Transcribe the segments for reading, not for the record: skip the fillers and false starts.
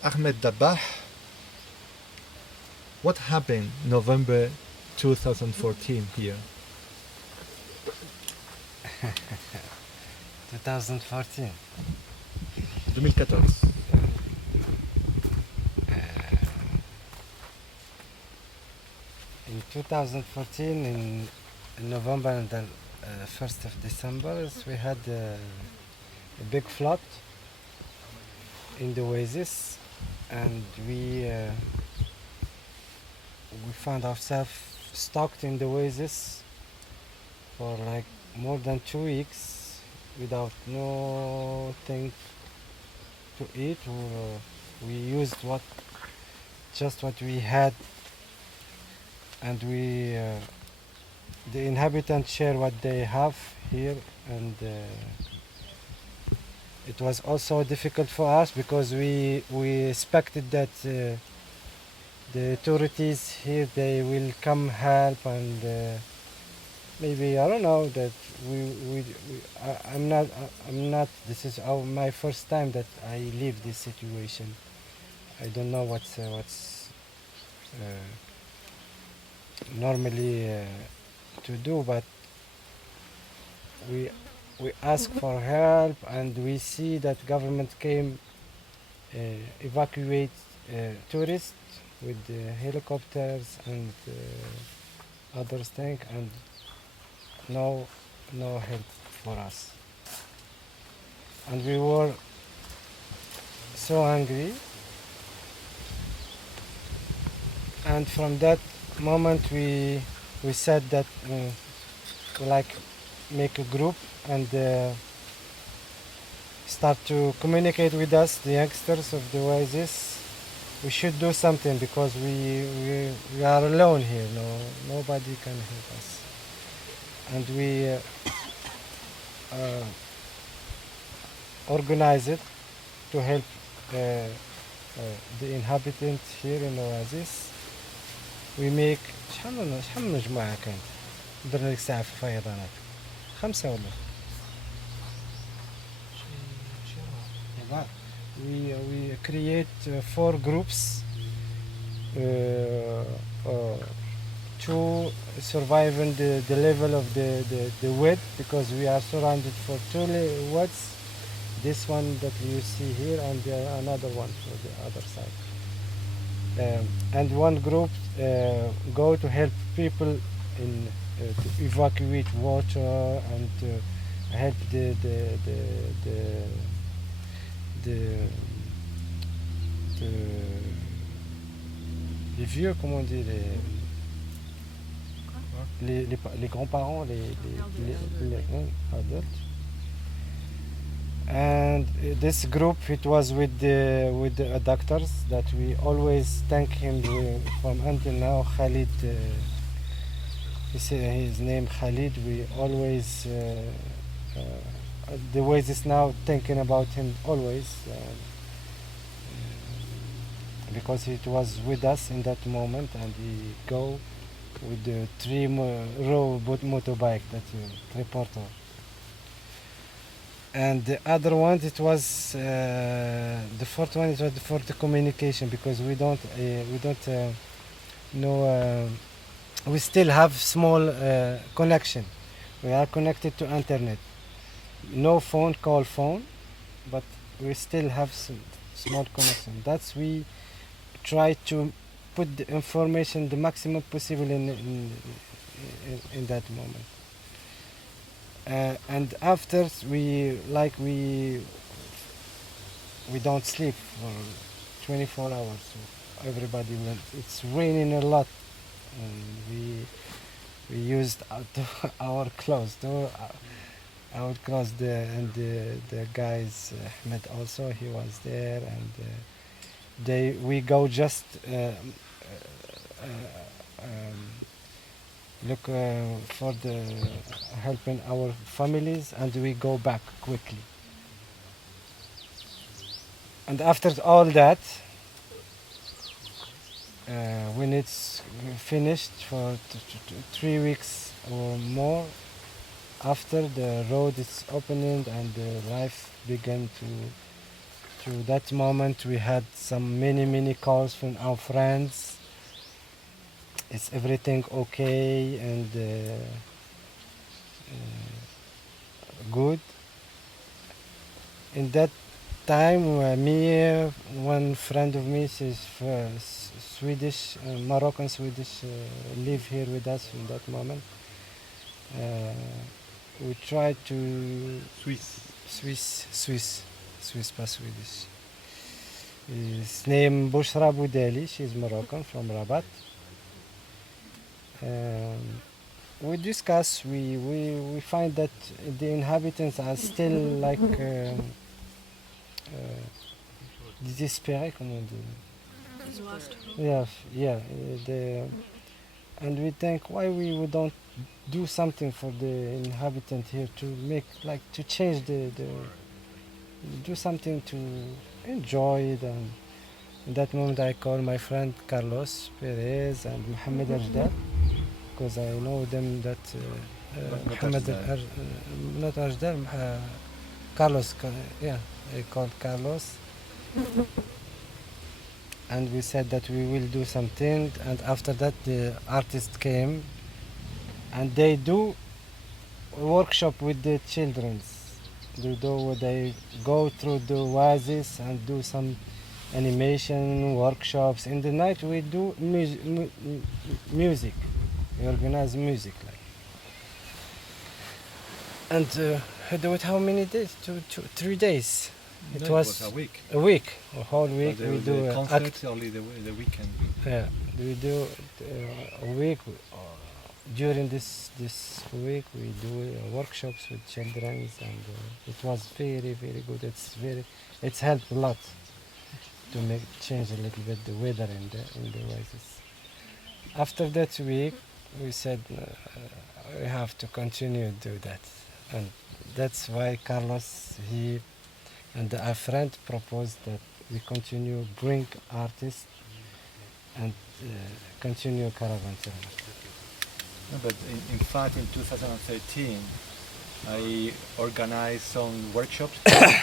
Ahmed Dabah, what happened November 2014 here? 2014. 2014. In 2014, in November and the 1st of December, we had a big flood in the oasis, and we found ourselves stuck in the oasis for like more than 2 weeks without nothing to eat. We used just what we had, and the inhabitants share what they have here, and it was also difficult for us because we expected that the authorities here, they will come help, and maybe, I don't know, that I'm not, this is my first time that I leave this situation. I don't know what's normally to do, but we ask for help, and we see that government came evacuate tourists with helicopters and other things, and no help for us, and we were so angry. And from that moment we said that we like make a group and start to communicate with us, the youngsters of the oasis. We should do something because we are alone here. Nobody can help us, and we organize it to help the inhabitants here in oasis. We make شحال من مجموعة كانت درنا لك ساعة في الفيضانات 5 ولا we create 4 groups to survive in the level of the width, because we are surrounded for 2 widths, this one that you see here and another one for the other side. And one group go to help people in to evacuate water and to help the les vieux, comment on dit, les grands-parents, les adults. And this group, it was with the doctors that we always thank him from until now. Khalid, his name Khalid. We always the ways is now thinking about him always, because it was with us in that moment, and he go with the 3-row motorbike that reporter. And the other one, it was the fourth one. It was for the communication, because we don't know. We still have small connection. We are connected to internet. No phone, call phone, but we still have some small connection. That's we try to put the information the maximum possible in that moment. And after we don't sleep for 24 hours. So everybody went. It's raining a lot, and we used our clothes. Our clothes there, and the guys, Ahmed also, he was there, and we go just look for the helping our families, and we go back quickly. And after all that, when it's finished for 3 weeks or more, after the road is opening and the life began To that moment, we had some many calls from our friends. Is everything okay and good? In that time, one friend of me, she's Swedish, Moroccan Swedish, live here with us in that moment. We tried to Swiss, pas Swedish. His name Bushra Boudeli. She's Moroccan from Rabat. We discuss. We find that the inhabitants are still like désespérés, comme on dit. Lost hope. Yeah. And we think why we don't do something for the inhabitant here to make to change the do something to enjoy it. And in that moment I called my friend Carlos Perez and Mohamed Ajdal, because I know them that not Ajdal, Carlos, I called Carlos. And we said that we will do something, and after that the artist came and they do a workshop with the children. They go through the oasis and do some animation workshops. In the night we do music. We organize music. And we do it how many days? 3 days. It was a week. A whole week. But We do the concert only the weekend. Yeah, we do a week. During this week, we do workshops with children, and it was very good. It's helped a lot to change a little bit the weather in the oasis. After that week, we said we have to continue to do that, and that's why Carlos and our friend proposed that we continue bring artists and continue Caravane Tighmer. No, but in fact, in 2013, I organized some workshops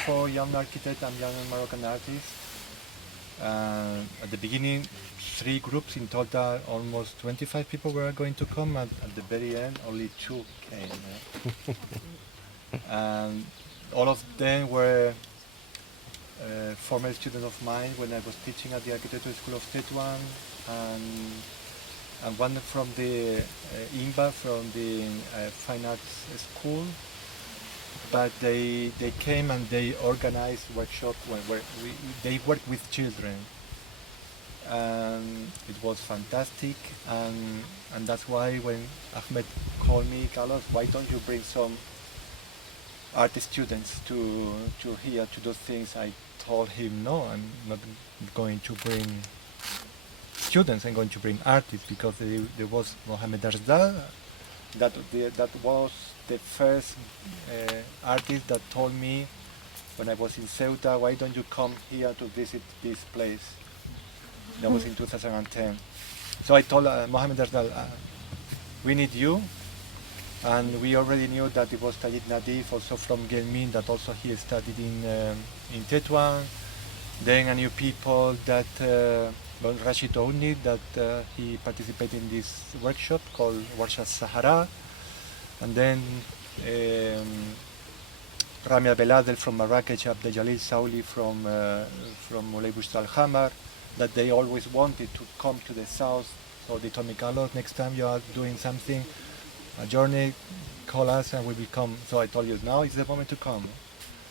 for young architects and young Moroccan artists. At the beginning, 3 groups in total, almost 25 people were going to come, and at the very end, only 2 came. And all of them were former students of mine when I was teaching at the architecture school of Tetuan, and one from the IMBA, from the fine arts school. But they came and they organized workshops where they worked with children, and it was fantastic. And that's why when Ahmed called me, Carlos, why don't you bring some art students to here to do things? I told him, no, I'm not going to bring students, I'm going to bring artists, because there was Mohamed Ajdal, that was the first artist that told me when I was in Ceuta, why don't you come here to visit this place? That was in 2010. So I told Mohamed Ajdal, we need you. And we already knew that it was Tajid Nadif, also from Gelmin, that also he studied in Tetuan. Then a new people that Rashid Ouni, that he participated in this workshop called Warsha Sahara. And then Ramia Beladel from Marrakech, Abdel Jalil Sauli from Moulay Bouchra al-Khamar, that they always wanted to come to the south. So they told me, Carlos, next time you are doing something, a journey, call us and we will come. So I told you, now is the moment to come.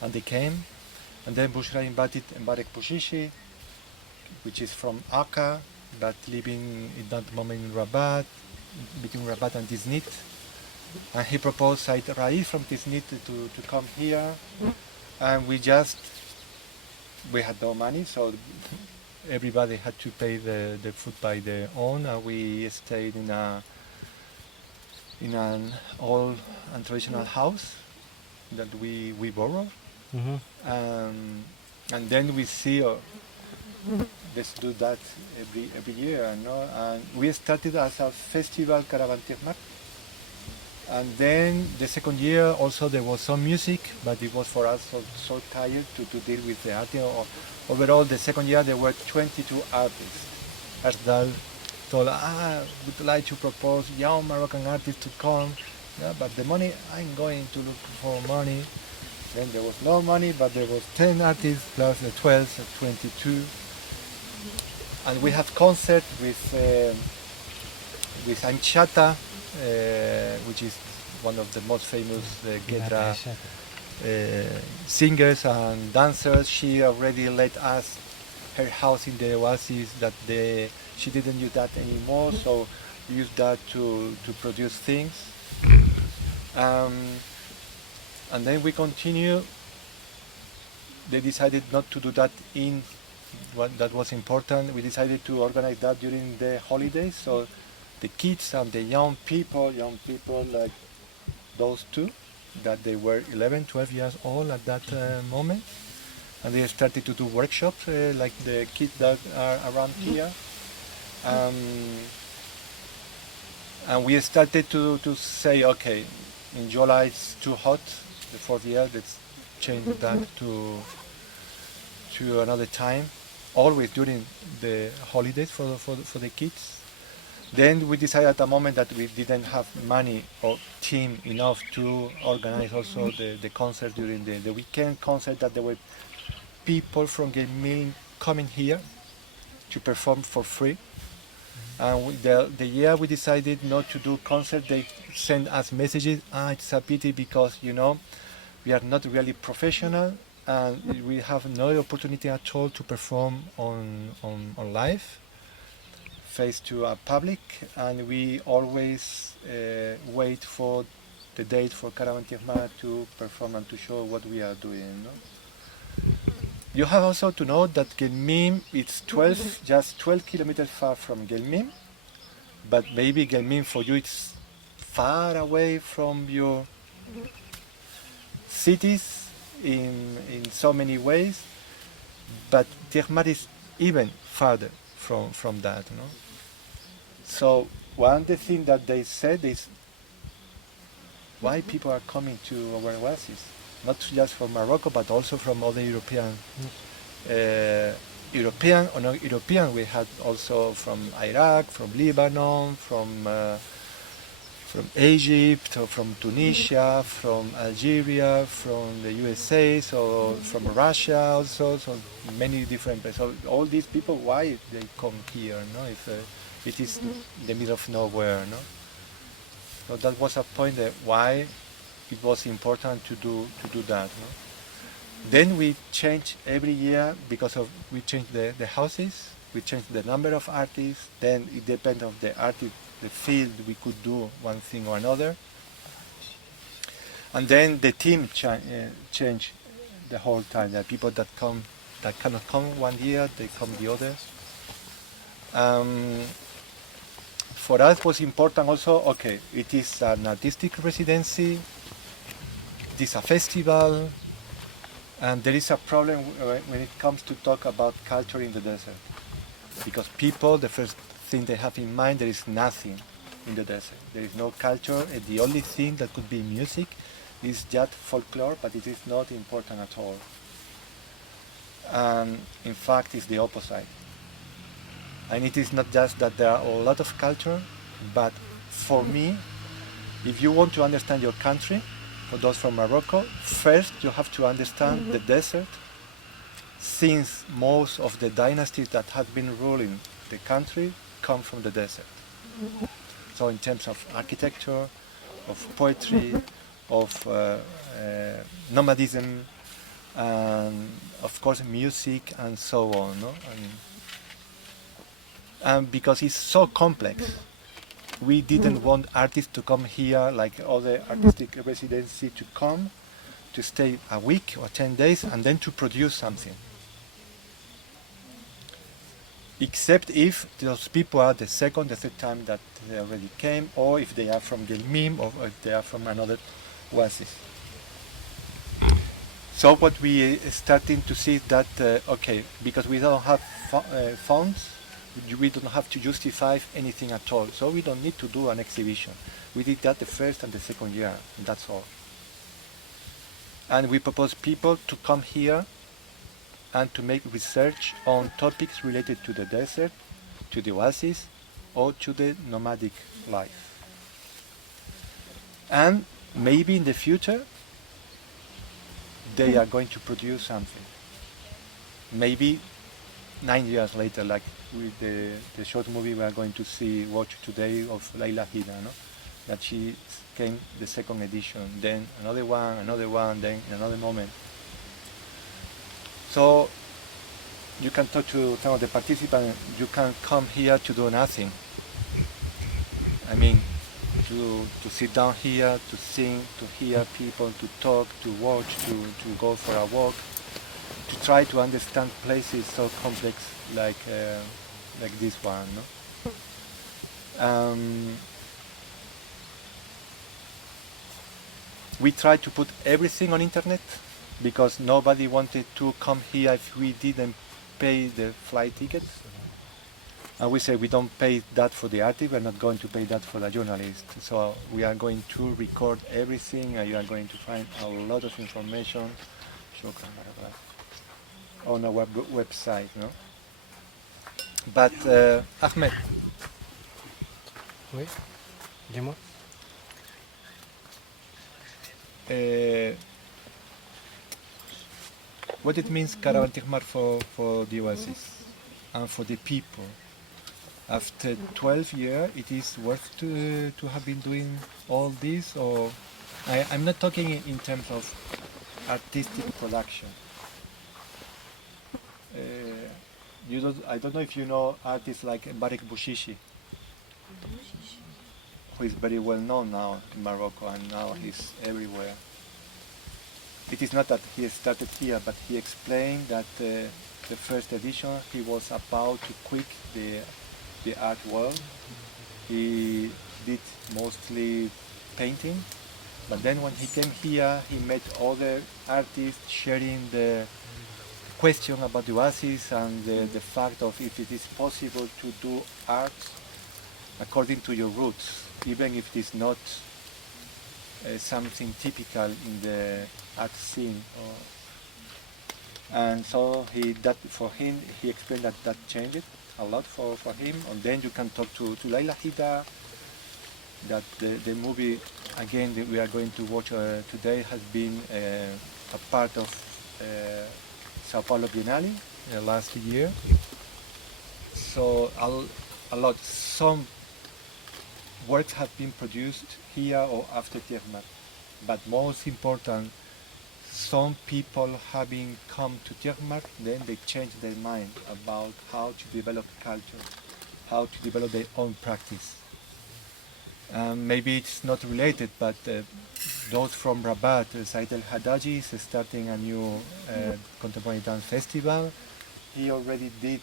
And they came. And then Bouchra invited Mbarek Bouchichi, which is from Akka, but living in that moment in Rabat, between Rabat and Tiznit. And he proposed Said Raif from Tiznit to come here. And we had no money, so everybody had to pay the food by their own. And we stayed in an old and traditional house that we borrowed. Mm-hmm. And then we see let's do that every year, no? And we started as a festival Caravane Tighmert, And then the second year also there was some music, but it was for us so tired to deal with the art. Overall, the second year there were 22 artists. Ardal told, would like to propose young Moroccan artists to come, yeah, but the money, I'm going to look for money. Then there was no money, but there was 10 artists plus the 12, so 22. And we have concert with Anchata, which is one of the most famous Gedra singers and dancers. She already let us her house in the oasis that she didn't use that anymore, so we used that to produce things. And then we continue. They decided not to do that in what that was important. We decided to organize that during the holidays, so the kids and the young people like those two, that they were 11, 12 years old at that moment, and they started to do workshops like the kids that are around here. And we started to say, okay, in July it's too hot, the fourth year, let's change that to another time, always during the holidays for the kids. Then we decided at the moment that we didn't have money or team enough to organize also the concert during the weekend concert, that there were people from Gelmil coming here to perform for free. And the year we decided not to do concert, they sent us messages, it's a pity because, we are not really professional and we have no opportunity at all to perform on live, face to a public, and we always wait for the date for Caravane Tighmert to perform and to show what we are doing. You have also to know that Gelmim is just 12 kilometers far from Gelmim, but maybe Gelmim for you it's far away from your cities in so many ways, but Tighmert is even farther from that. So one of the things that they said is why people are coming to our oasis, not just from Morocco but also from other European or not European. We had also from Iraq, from Lebanon, from Egypt, or from Tunisia, from Algeria, from the USA, so from Russia also, so many different places. So all these people, why they come here? If it is in the middle of nowhere, So that was a point that why it was important to do that. Then we change every year because we change the houses, we change the number of artists. Then it depends on the artist, the field, we could do one thing or another. And then the team change the whole time. There are people that cannot come one year, they come the other. For us it was important also, okay, it is an artistic residency, it is a festival, and there is a problem when it comes to talk about culture in the desert. Because people, the first thing they have in mind, there is nothing in the desert. There is no culture, and the only thing that could be music is just folklore, but it is not important at all. And in fact, it's the opposite. And it is not just that there are a lot of culture, but for me, if you want to understand your country, for those from Morocco, first you have to understand the desert, since most of the dynasties that have been ruling the country come from the desert. So in terms of architecture, of poetry, of nomadism, and of course music and so on. And because it's so complex, we didn't want artists to come here like other artistic residency, to come, to stay a week or 10 days and then to produce something. Except if those people are the second, the third time that they already came, or if they are from Gelmim, or if they are from another oasis. So what we are starting to see is that, okay, because we don't have funds, We don't have to justify anything at all. So we don't need to do an exhibition. We did that the first and the second year, and that's all. And we propose people to come here and to make research on topics related to the desert, to the oasis, or to the nomadic life. And maybe in the future, they are going to produce something. Maybe 9 years later, like with the short movie we are going to watch today of Laila Hida, no? That she came the second edition, then another one, then in another moment. So you can talk to some of the participants, you can come here to do nothing. I mean, to sit down here, to sing, to hear people, to talk, to watch, to go for a walk, to try to understand places so complex like this one. No? We tried to put everything on internet because nobody wanted to come here if we didn't pay the flight tickets. And we say we don't pay that for the artist, we're not going to pay that for the journalist. So we are going to record everything and you are going to find a lot of information on our website. No? But Ahmed. Oui, dis-moi. What it means Caravane Tighmert for the oasis and for the people. After 12 years, it is worth to have been doing all this, or I'm not talking in terms of artistic production. I don't know if you know artists like Barek Bouchichi, who is very well known now in Morocco, and now he's everywhere. It is not that he started here, but he explained that the first edition he was about to quit the art world. He did mostly painting, but then when he came here, he met other artists sharing the question about the oasis and the fact of if it is possible to do art according to your roots, even if it is not something typical in the art scene. And so he explained that changed a lot for him. And then you can talk to Laila Hida, that the movie, again, that we are going to watch today has been a part of Sao Paulo Biennale last year. So a lot, some works have been produced here or after Tighmert, but most important, some people having come to Tighmert, then they change their mind about how to develop culture, how to develop their own practice. Maybe it's not related, but those from Rabat, Said El Haddaji is starting a new contemporary dance festival. He already did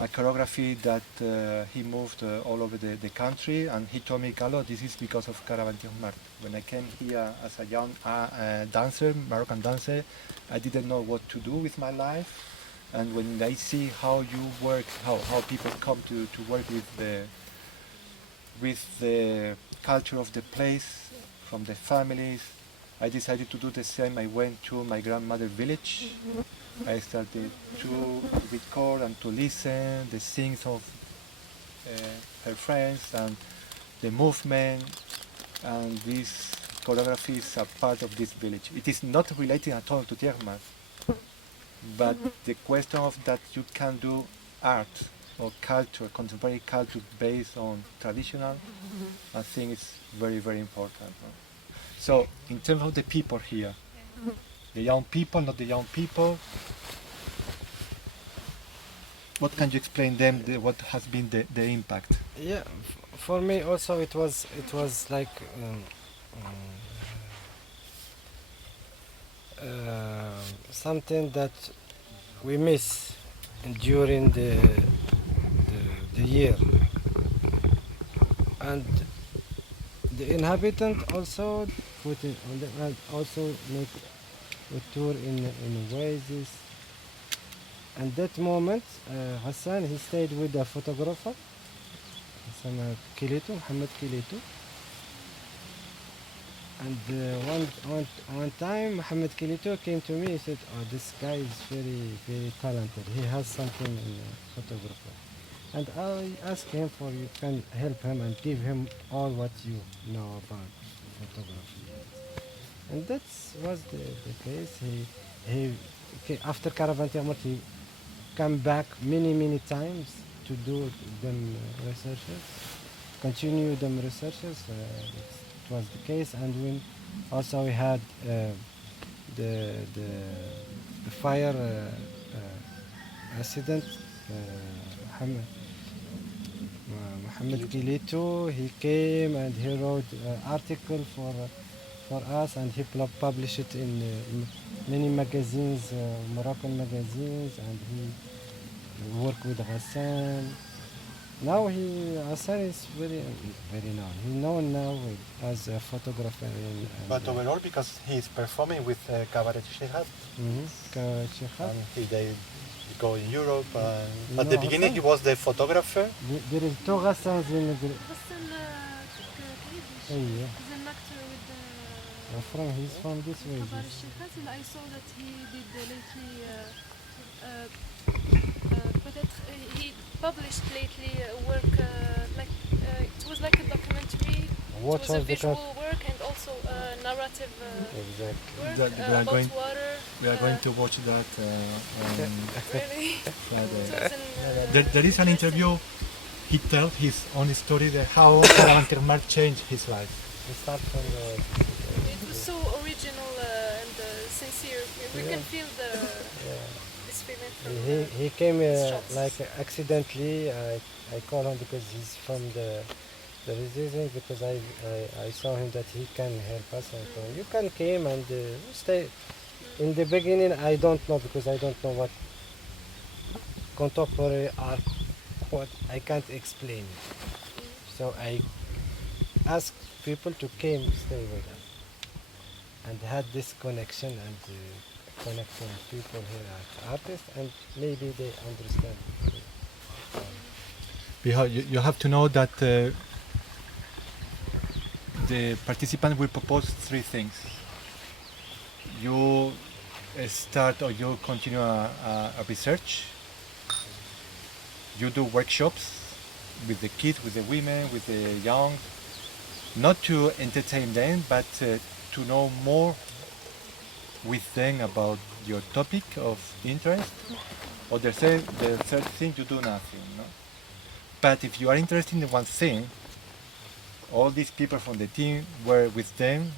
a choreography that he moved all over the country, and he told me, Carlos, this is because of Caravane Tighmert. When I came here as a young dancer, Moroccan dancer, I didn't know what to do with my life. And when I see how you work, how people come to work with the culture of the place, from the families, I decided to do the same. I went to my grandmother's village. I started to record and to listen the things of her friends and the movement, and this choreography is a part of this village. It is not related at all to Tighmert, but the question of that you can do art or culture, contemporary culture based on traditional, I think it's very, very important. So in terms of the people here, the young people, not the young people, what can you explain them, what has been the impact? Yeah, for me also it was like something that we miss during the year, and the inhabitant also put it on and also make a tour in oasis, And that moment, Hassan, he stayed with the photographer, Hassan Kilito, Mohammed Kilito. And one time, Mohammed Kilito came to me. He said, "Oh, this guy is very talented. He has something in photography." And I asked him for you can help him and give him all what you know about photography. And that was the case. After Caravane Tighmert, he come back many times to do them researches, continue them researches. It was the case, and when also we had the fire accident. Mohammed Gilito, he came and he wrote article for us, and he published it in many magazines, Moroccan magazines, and he worked with Hassan. Now Hassan is very known. He's known now as a photographer. But overall, because he's performing with Cabaret Shihab, and they go in Europe. At the beginning, he was the photographer. There is two Hassans in the group. Hassan Yeah. he's an actor with He's from this way. Cabaret Tighmert, and I saw that he did lately he published lately work like it was like a documentary. What it was a was the visual work and also narrative Exactly. work about water. We are going to watch that Really? Friday. So it's an, There is an interview. He tells his own story that how Caravane Tighmert changed his life. We start from it was so original and sincere. We can feel this feeling from He came shots. like accidentally. I call him because he's from the resistance, because I saw him that he can help us. And so you can came and stay. In the beginning, I don't know, because I don't know what contemporary art, what I can't explain it. So I asked people to came stay with us, and had this connection and connecting people here as artists, and maybe they understand. You have to know that the participant will propose three things. You start or you continue a research. You do workshops with the kids, with the women, with the young, not to entertain them, but to know more with them about your topic of interest. Or the third thing, you do nothing. No? But if you are interested in one thing, all these people from the team were with them.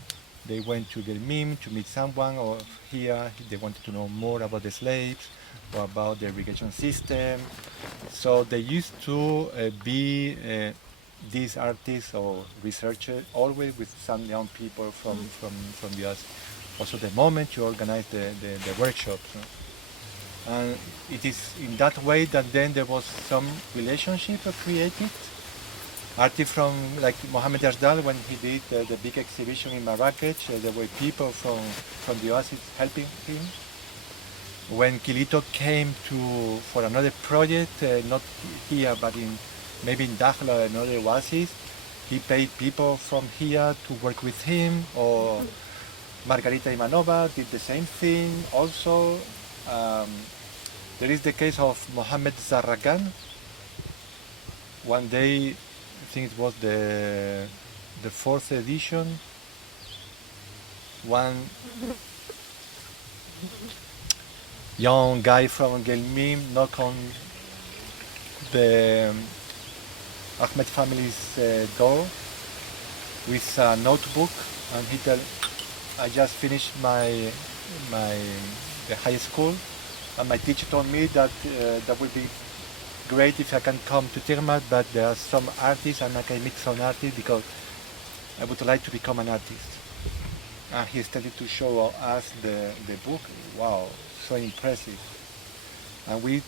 They went to Gelmim to meet someone, or here they wanted to know more about the slaves or about the irrigation system. So they used to be these artists or researchers, always with some young people from the US. Also the moment you organize the workshops. No? And it is in that way that then there was some relationship created. Artists from, like Mohamed Ashdal, when he did the big exhibition in Marrakech, there were people from the oasis helping him. When Kilito came for another project, not here, but maybe in Dakhla, another oasis, he paid people from here to work with him, or Margarita Imanova did the same thing also. There is the case of Mohamed Zarragan. One day, I think it was the fourth edition, one young guy from Gelmim knocked on the Ahmed family's door with a notebook, and he said, I just finished the high school, and my teacher told me that that would be great if I can come to Tighmert, but there are some artists and I can meet some artists because I would like to become an artist. And he started to show us the book. Wow, so impressive. And we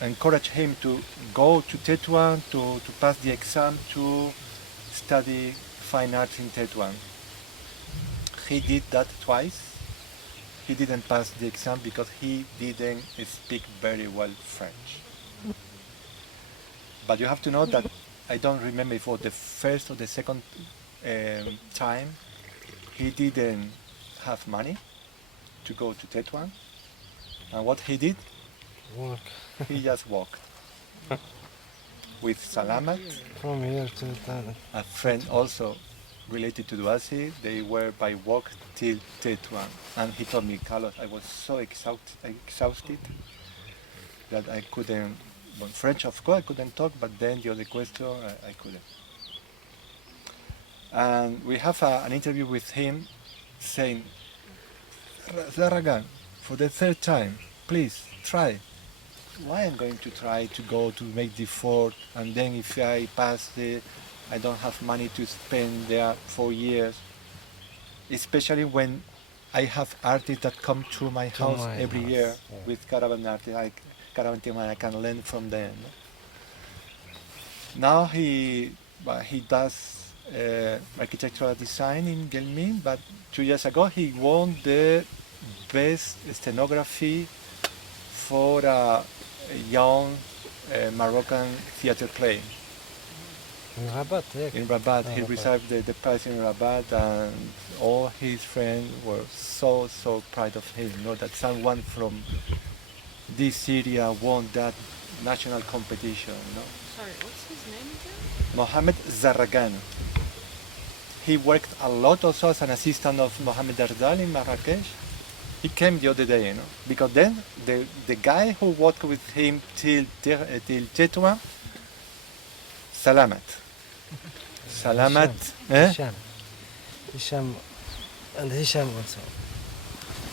encouraged him to go to Tetuan to pass the exam to study fine arts in Tetuan. He did that twice, he didn't pass the exam because he didn't speak very well French. But you have to know that I don't remember if it was the first or the second time he didn't have money to go to Tetuan. And what he did, Walk he just walked with Salamat, from here to that. a friend also related to Duasi. They were by walk till Tetuan. And he told me, Carlos, I was so exhausted that I couldn't, well, French of course I couldn't talk, but then the other question I couldn't. And we have an interview with him saying, Zaragan, for the third time, please try. Why I'm going to try to go to make the fort, and then if I pass it, I don't have money to spend there 4 years. Especially when I have artists that come to my house my every house, year yeah. with Caravane artists, Caravane Tighmer, I can learn from them. Now he does architectural design in Gelmin, but 2 years ago he won the best stenography for a young Moroccan theater play In Rabat, yeah. in Rabat. Oh, He Rabat. received the prize in Rabat, and all his friends were so proud of him. You know that someone from this area won that national competition. You know, Sorry, what's his name again? Mohamed Zarragan. He worked a lot also as an assistant of Mohamed Ardal in Marrakesh. He came the other day, you know, because then the guy who worked with him till Tetuan, Salamat. Hisham. Hisham. And Hisham also.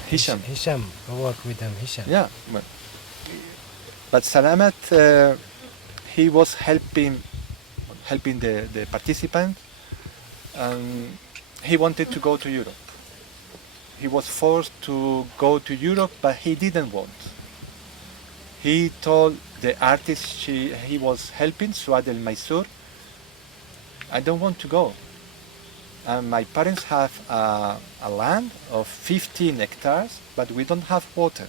Hisham. Hisham, I work with him, Hisham. Yeah, but Salamat, he was helping the participants, and he wanted to go to Europe. He was forced to go to Europe, but he didn't want. He told the artist he was helping, Suad El Maisur, I don't want to go. And my parents have a land of 15 hectares, but we don't have water.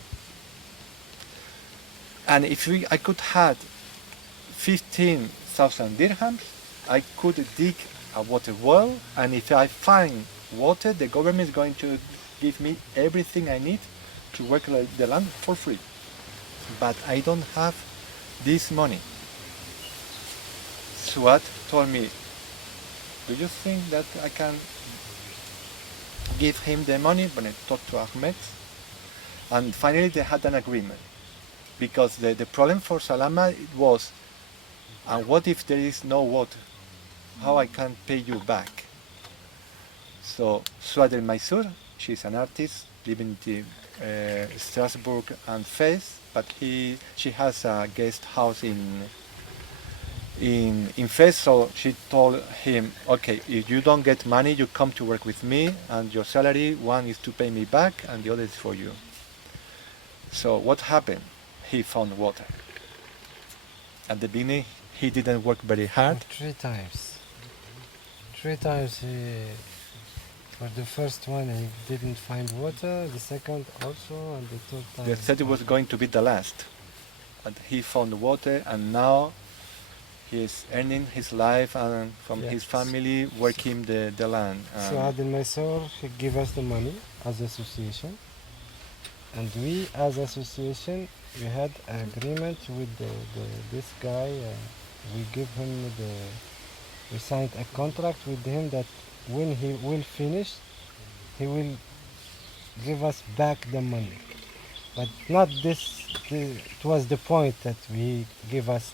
And if I could have 15,000 dirhams, I could dig a water well, and if I find water, the government is going to give me everything I need to work the land for free. But I don't have this money. Suat told me, do you think that I can give him the money? But I talked to Ahmed, and finally they had an agreement. Because the problem for Salama was, and what if there is no water? How I can pay you back? So Suad El Maisur, she's an artist living in Strasbourg and Fez, but she has a guest house in Fez, so she told him, okay, if you don't get money, you come to work with me, and your salary, one is to pay me back, and the other is for you. So what happened? He found water. At the beginning, he didn't work very hard. 3 times. 3 times for the first one he didn't find water, the second also, and the third time. They said it was going to be the last. But he found water, and now he's earning his life and from his family working the land. So Adel Maisor, he give us the money as association, and we as association, we had an agreement with this guy. We give him we signed a contract with him that when he will finish, he will give us back the money. But not this. It was the point that we give us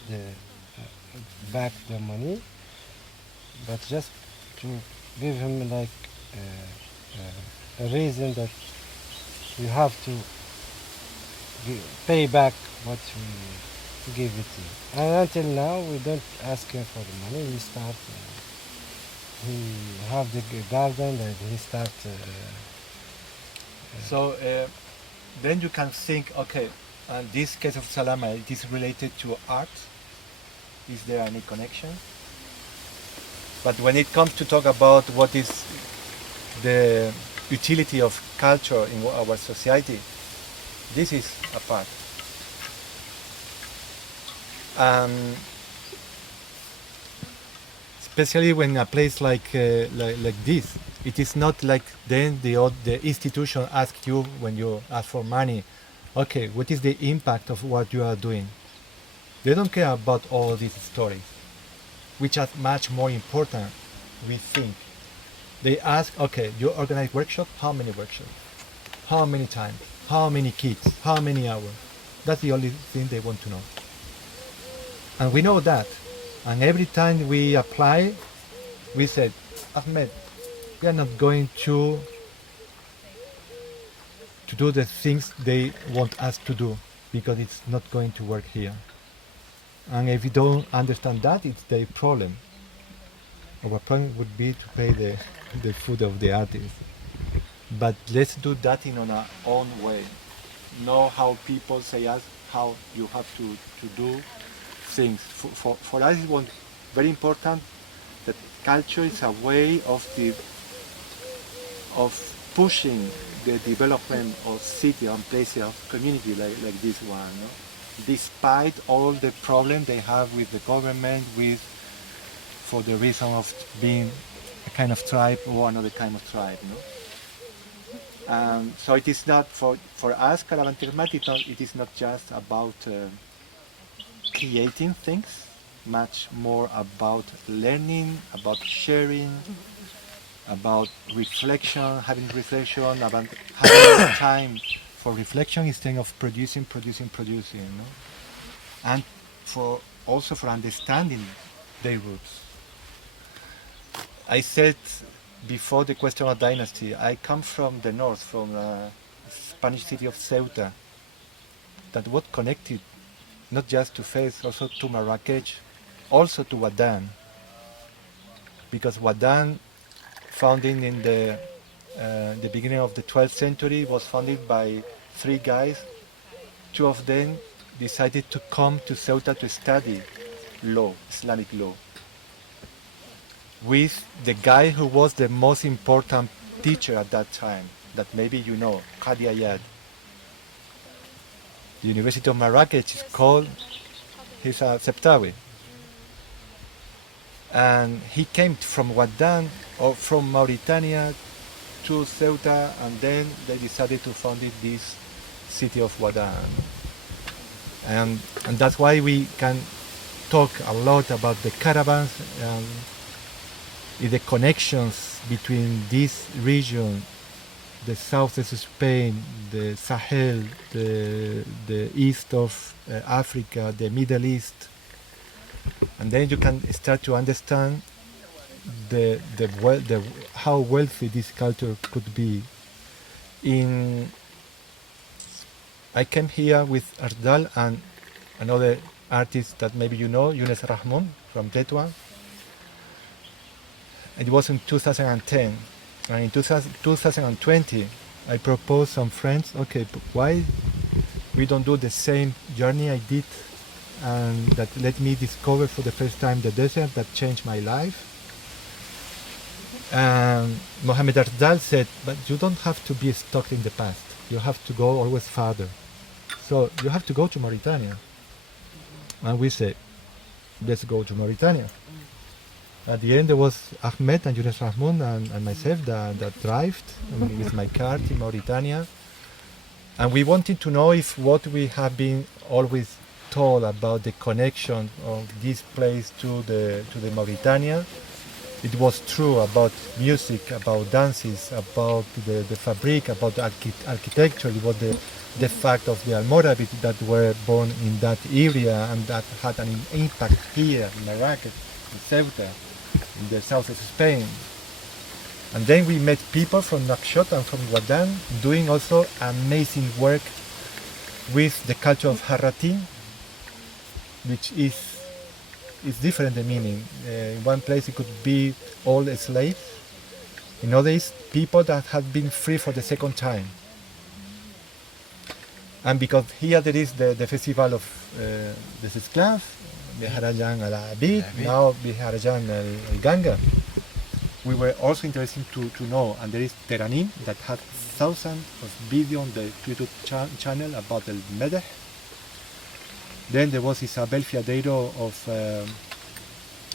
back the money, but just to give him like a reason that you have to pay back what we give it to you. And until now, we don't ask him for the money. We start. He have the garden and he start. So then you can think, okay, this case of Salama, it is related to art. Is there any connection? But when it comes to talk about what is the utility of culture in our society, this is a part. Especially when a place like this, it is not like then the institution asks you when you ask for money, okay, what is the impact of what you are doing? They don't care about all these stories, which are much more important, we think. They ask, okay, you organize workshop, how many workshops? How many times? How many kids? How many hours? That's the only thing they want to know. And we know that. And every time we apply, we said, Ahmed, we are not going to do the things they want us to do, because it's not going to work here. And if you don't understand that, it's their problem. Our problem would be to pay the food of the artist. But let's do that in our own way. Know how people say us, how you have to do things. For us, it was very important that culture is a way of pushing the development of city and places of community like this one. No? Despite all the problems they have with the government, for the reason of being a kind of tribe or another kind of tribe. No? So it is not, for us, Caravane Tighmert, it is not just about creating things, much more about learning, about sharing, about reflection, having reflection, about having time for reflection instead of producing. No? And also for understanding their roots. I said before the question of dynasty, I come from the north, from the Spanish city of Ceuta, that what connected not just to Fez, also to Marrakech, also to Wadan. Because Wadan, founded in the beginning of the 12th century, was founded by 3 guys. 2 of them decided to come to Ceuta to study law, Islamic law, with the guy who was the most important teacher at that time, that maybe you know, Qadi Ayad. The University of Marrakech is called, he's a Septawi. And he came from Wadan, or from Mauritania, to Ceuta, and then they decided to found this city of Wadan. And that's why we can talk a lot about the caravans and the connections between this region, the south of Spain, the Sahel, the east of Africa, the Middle East. And then you can start to understand how wealthy this culture could be. I came here with Ardal and another artist that maybe you know, Younes Rahmoun from Tetuan. It was in 2010. And in 2020, I proposed some friends, okay, but why we don't do the same journey I did, and that let me discover for the first time the desert that changed my life. And Mohamed Ardal said, but you don't have to be stuck in the past. You have to go always farther. So you have to go to Mauritania. And we said, let's go to Mauritania. At the end, there was Ahmed and Younes Rahmoun and myself that drove with my car to Mauritania. And we wanted to know if what we have been always told about the connection of this place to the Mauritania, it was true about music, about dances, about the fabric, about architecture. It was the fact of the Almoravid that were born in that area and that had an impact here in Marrakech, in Ceuta, in the south of Spain. And then we met people from Nouakchott and from Wadan doing also amazing work with the culture of Harratin, which is different the meaning. In one place it could be all slaves, in others people that have been free for the second time. And because here there is the festival of the esclaves, Biharajan al-Abid, now Biharajan al-Ganga. we were also interested to know, and there is Teranin that had thousands of videos on the YouTube channel about the Medeh. Then there was Isabel Fiadeiro of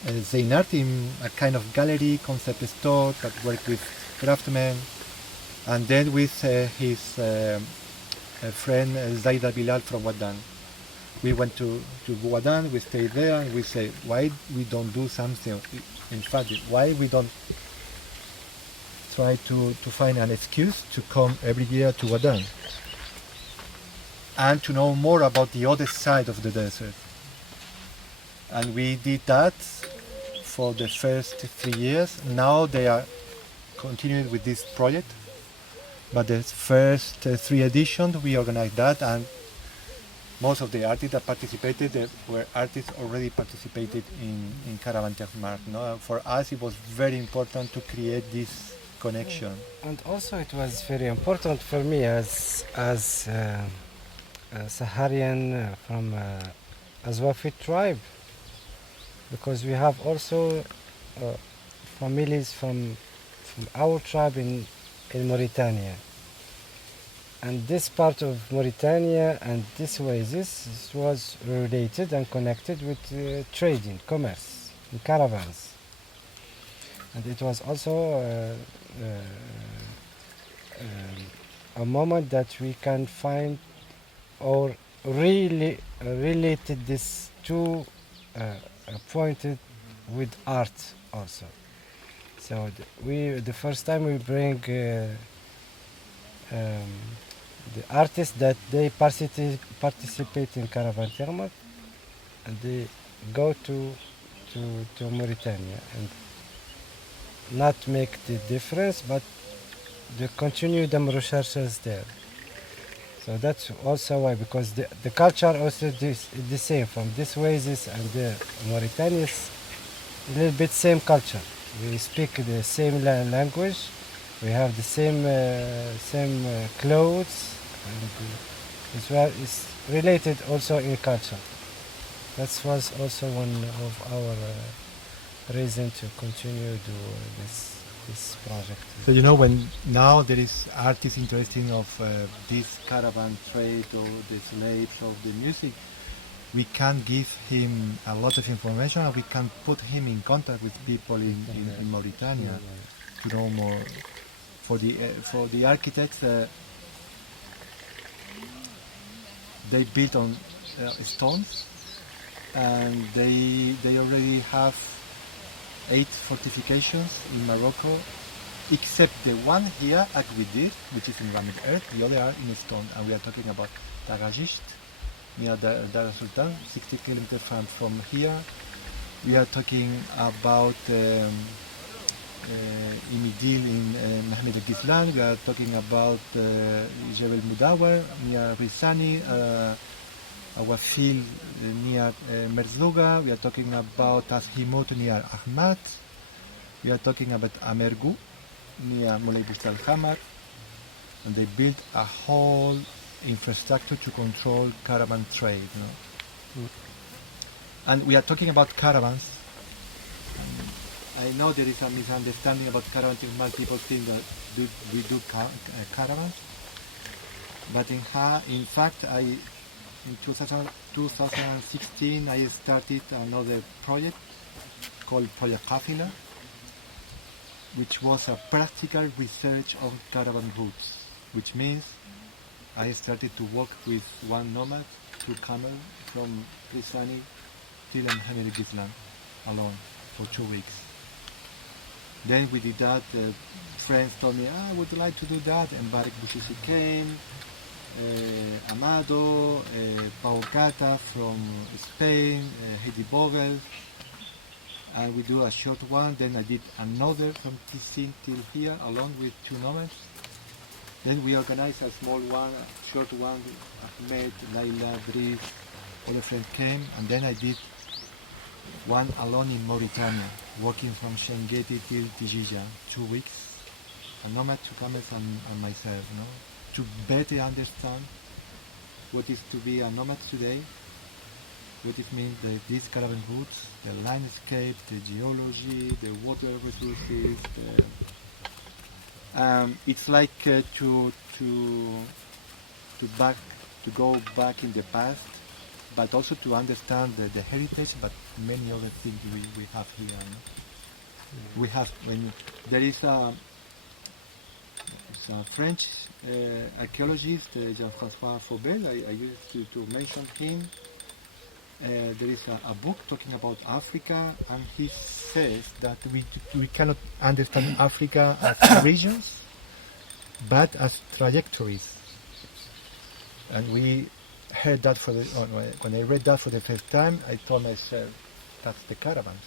Zeinartim, a kind of gallery concept store that worked with craftsmen, and then with his friend Zaida Bilal from Wadan. We went to Wadan, we stayed there, and we said, why we don't do something? In fact, why we don't try to find an excuse to come every year to Wadan and to know more about the other side of the desert. And we did that for the first 3 years. Now they are continuing with this project, but the first 3 editions we organized that, and most of the artists that participated were artists already participated in Caravane Tighmert. No? For us it was very important to create this connection. And also it was very important for me as Saharian from Azwafi tribe, because we have also families from our tribe in Mauritania. And this part of Mauritania and this oasis was related and connected with trading, commerce, in caravans. And it was also a moment that we can find or really related this two pointed with art also. So the first time we bring the artists that they participate in Caravane Tighmert, and they go to Mauritania and not make the difference, but they continue the researches there. So that's also why, because the culture also is the same from this oasis and the Mauritania is a little bit same culture. We speak the same language, we have the same clothes, and it's related also in culture. That was also one of our reason to continue do this project. So you know, when now there is artists interested of this caravan trade or the slaves of the music, we can give him a lot of information, and we can put him in contact with people in Mauritania to know more. For the architects, they built on stones, and they already have 8 fortifications in Morocco, except the one here at we did, which is in Ramid earth. The other are in stone, and we are talking about Tagajist near Dar es Sultan, 60 kilometers from here. We are talking about Imidil in Ahmed Dabah. We are talking about Jebel Mudawar near Rizani, our field near Merzouga. We are talking about Ashimut near Ahmad. We are talking about Amergu near Moulay Boussal Hamar. And they built a whole infrastructure to control caravan trade. You know? And we are talking about caravans. I know there is a misunderstanding about Caravane Tighmert. People think that we do caravans, but in fact, in 2016 I started another project called Project Qafila, which was a practical research on caravan routes, which means I started to work with one nomad to camel from Rizani till Hamid Gislan alone for 2 weeks. Then we did that. Friends told me, I would like to do that. And Barek Bouchisi came, Amado, Pau Cata from Spain, Heidi Vogel. And we do a short one. Then I did another from Tissin till here, along with 2 nomads. Then we organized a small one, a short one. Ahmed, Laila, Brice, all the friends came. And then I did one alone in Mauritania, walking from Shengeti till Tijija, 2 weeks. A nomad, 2 camels, and myself, you know, to better understand what is to be a nomad today, What it means, these caravan routes, the landscape, the geology, the water resources. It's like to go back in the past, but also to understand the heritage, but many other things we have here. No? We have when there is a French archaeologist, Jean-François Faubel. I used to mention him. There is a book talking about Africa, and he says that we cannot understand Africa as regions, but as trajectories. And we heard that when I read that for the first time, I told myself, that's the caravans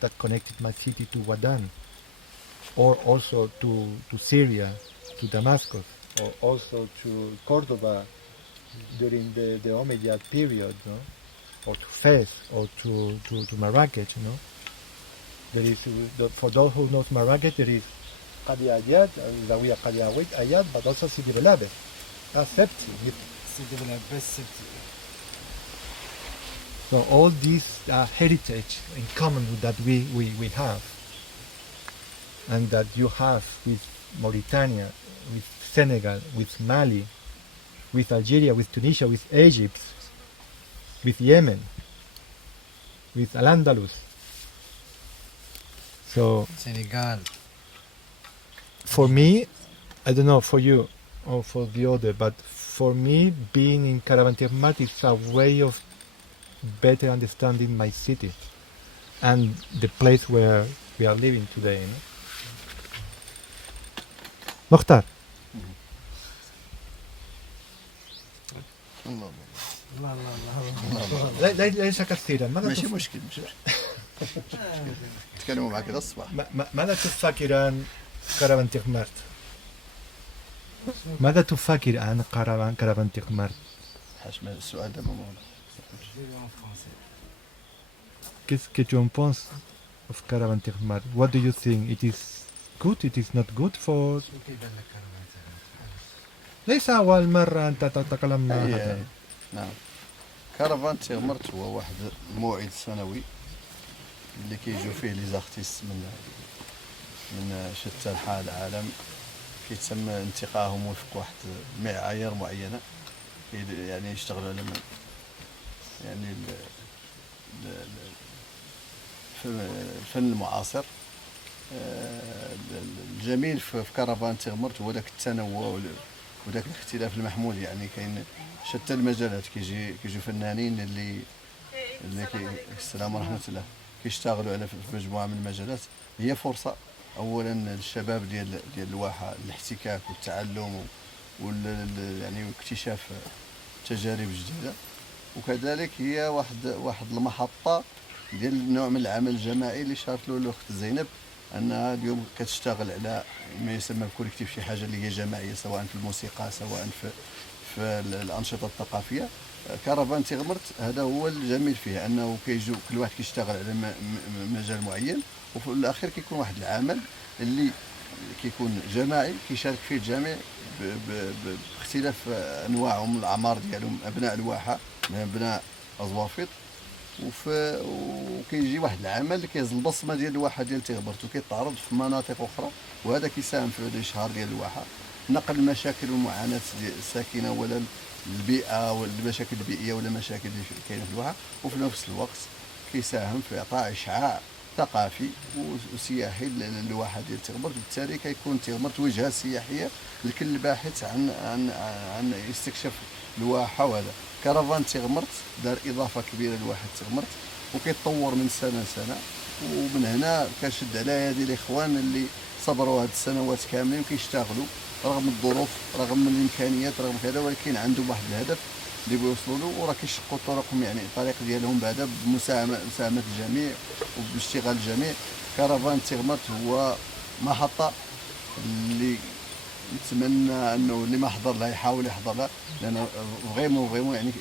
that connected my city to Wadan, or also to Syria, to Damascus, or also to Cordoba during the Umayyad period, no? Or to Fez, or to Marrakech, you know. There is, for those who know Marrakech, there is Qadi Ayad, Zawiya Qadi Ayad, but also Sidi Belabes. That's Septi. Sidi Belabes, Septi. So all these heritage in common that we have, and that you have with Mauritania, with Senegal, with Mali, with Algeria, with Tunisia, with Egypt, with Yemen, with Al-Andalus. So Senegal. For me, I don't know for you or for the other, but for me, being in Caravane Tighmert is a way of better understanding my city and the place where we are living today. You know? Mokhtar. ليس كثيرا. ماشي مشكل. تكلموا معك هذا الصباح. ماذا تفكر عن كارافان تيغمرت؟ ماذا تفكر عن كارافان تيغمرت؟ حاش السؤال ده موضوع. Qu'est-ce que tu en penses of Caravane Tighmert? What do you think? It is good? It is not good for... ليس أول مرة أنت تتكلم هذا. نعم. كارافان تيغمرت هو واحد الموعد سنوي اللي كيجيو فيه لي زارتيست من شتى انحاء العالم، كيتم انتقائهم وفق واحد معايير معينة، يعني يشتغلوا على يعني الفن المعاصر. الجميل في كارافان تيغمرت هو ذاك التنوع وذاك الاختلاف المحمود، يعني كاين شتى المجالات، كيجيو فنانين اللي السلام ورحمة الله كيشتغلوا على في مجموعة من المجالات. هي فرصة أولا للشباب ديال الواحة، الاحتكاك والتعلم يعني واكتشاف تجارب جديدة، وكذلك هي واحد المحطة ديال نوع من العمل الجماعي اللي شارت له الأخت زينب، أنها اليوم كتشتغل على ما يسمى الكوليكتيف، شي حاجة اللي هي جماعية سواء في الموسيقى سواء في الأنشطة الثقافية. كارافان تيغمرت هذا هو الجميل فيه، أنه كيجيو كل واحد كيشتغل على مجال معين، وفي الأخير كيكون واحد العمل اللي كيكون جماعي كيشارك فيه الجميع باختلاف أنواعهم، الأعمار ديالهم، أبناء الواحة من أبناء أزوافيط، وكيجي واحد العمل اللي كيهز البصمه ديال الواحه ديال تيغمرت وكيتعرض في مناطق اخرى، وهذا كيساهم في هذا الاشهار ديال الواحه، نقل المشاكل والمعاناه ديال الساكنه ولا البيئه ولا المشاكل البيئيه ولا المشاكل اللي كاينه في الواحه، وفي نفس الوقت كيساهم في اعطاء اشعاع ثقافي وسياحي للواحه ديال تيغمرت، وبالتالي كيكون تيغمرت وجهه سياحيه لكل باحث عن استكشاف الواحه. وهذا كارافان تيغمرت دار اضافه كبيره لواحه تيغمرت وكيتطور من سنه لسنه، ومن هنا كنشد على يدي الاخوان اللي صبروا هاد السنوات كاملين وكيشتغلوا رغم الظروف رغم الامكانيات رغم كذا، ولكن عندهم واحد الهدف اللي بيوصلوا له، وراه كيشقوا طرقهم يعني الطريق ديالهم بعدا بمساهمه الجميع وباشتغال الجميع. كارافان تيغمرت هو محطه اللي نتمنى انه اللي ما حضر لها يحاول يحضر لها، لان فريمون يعني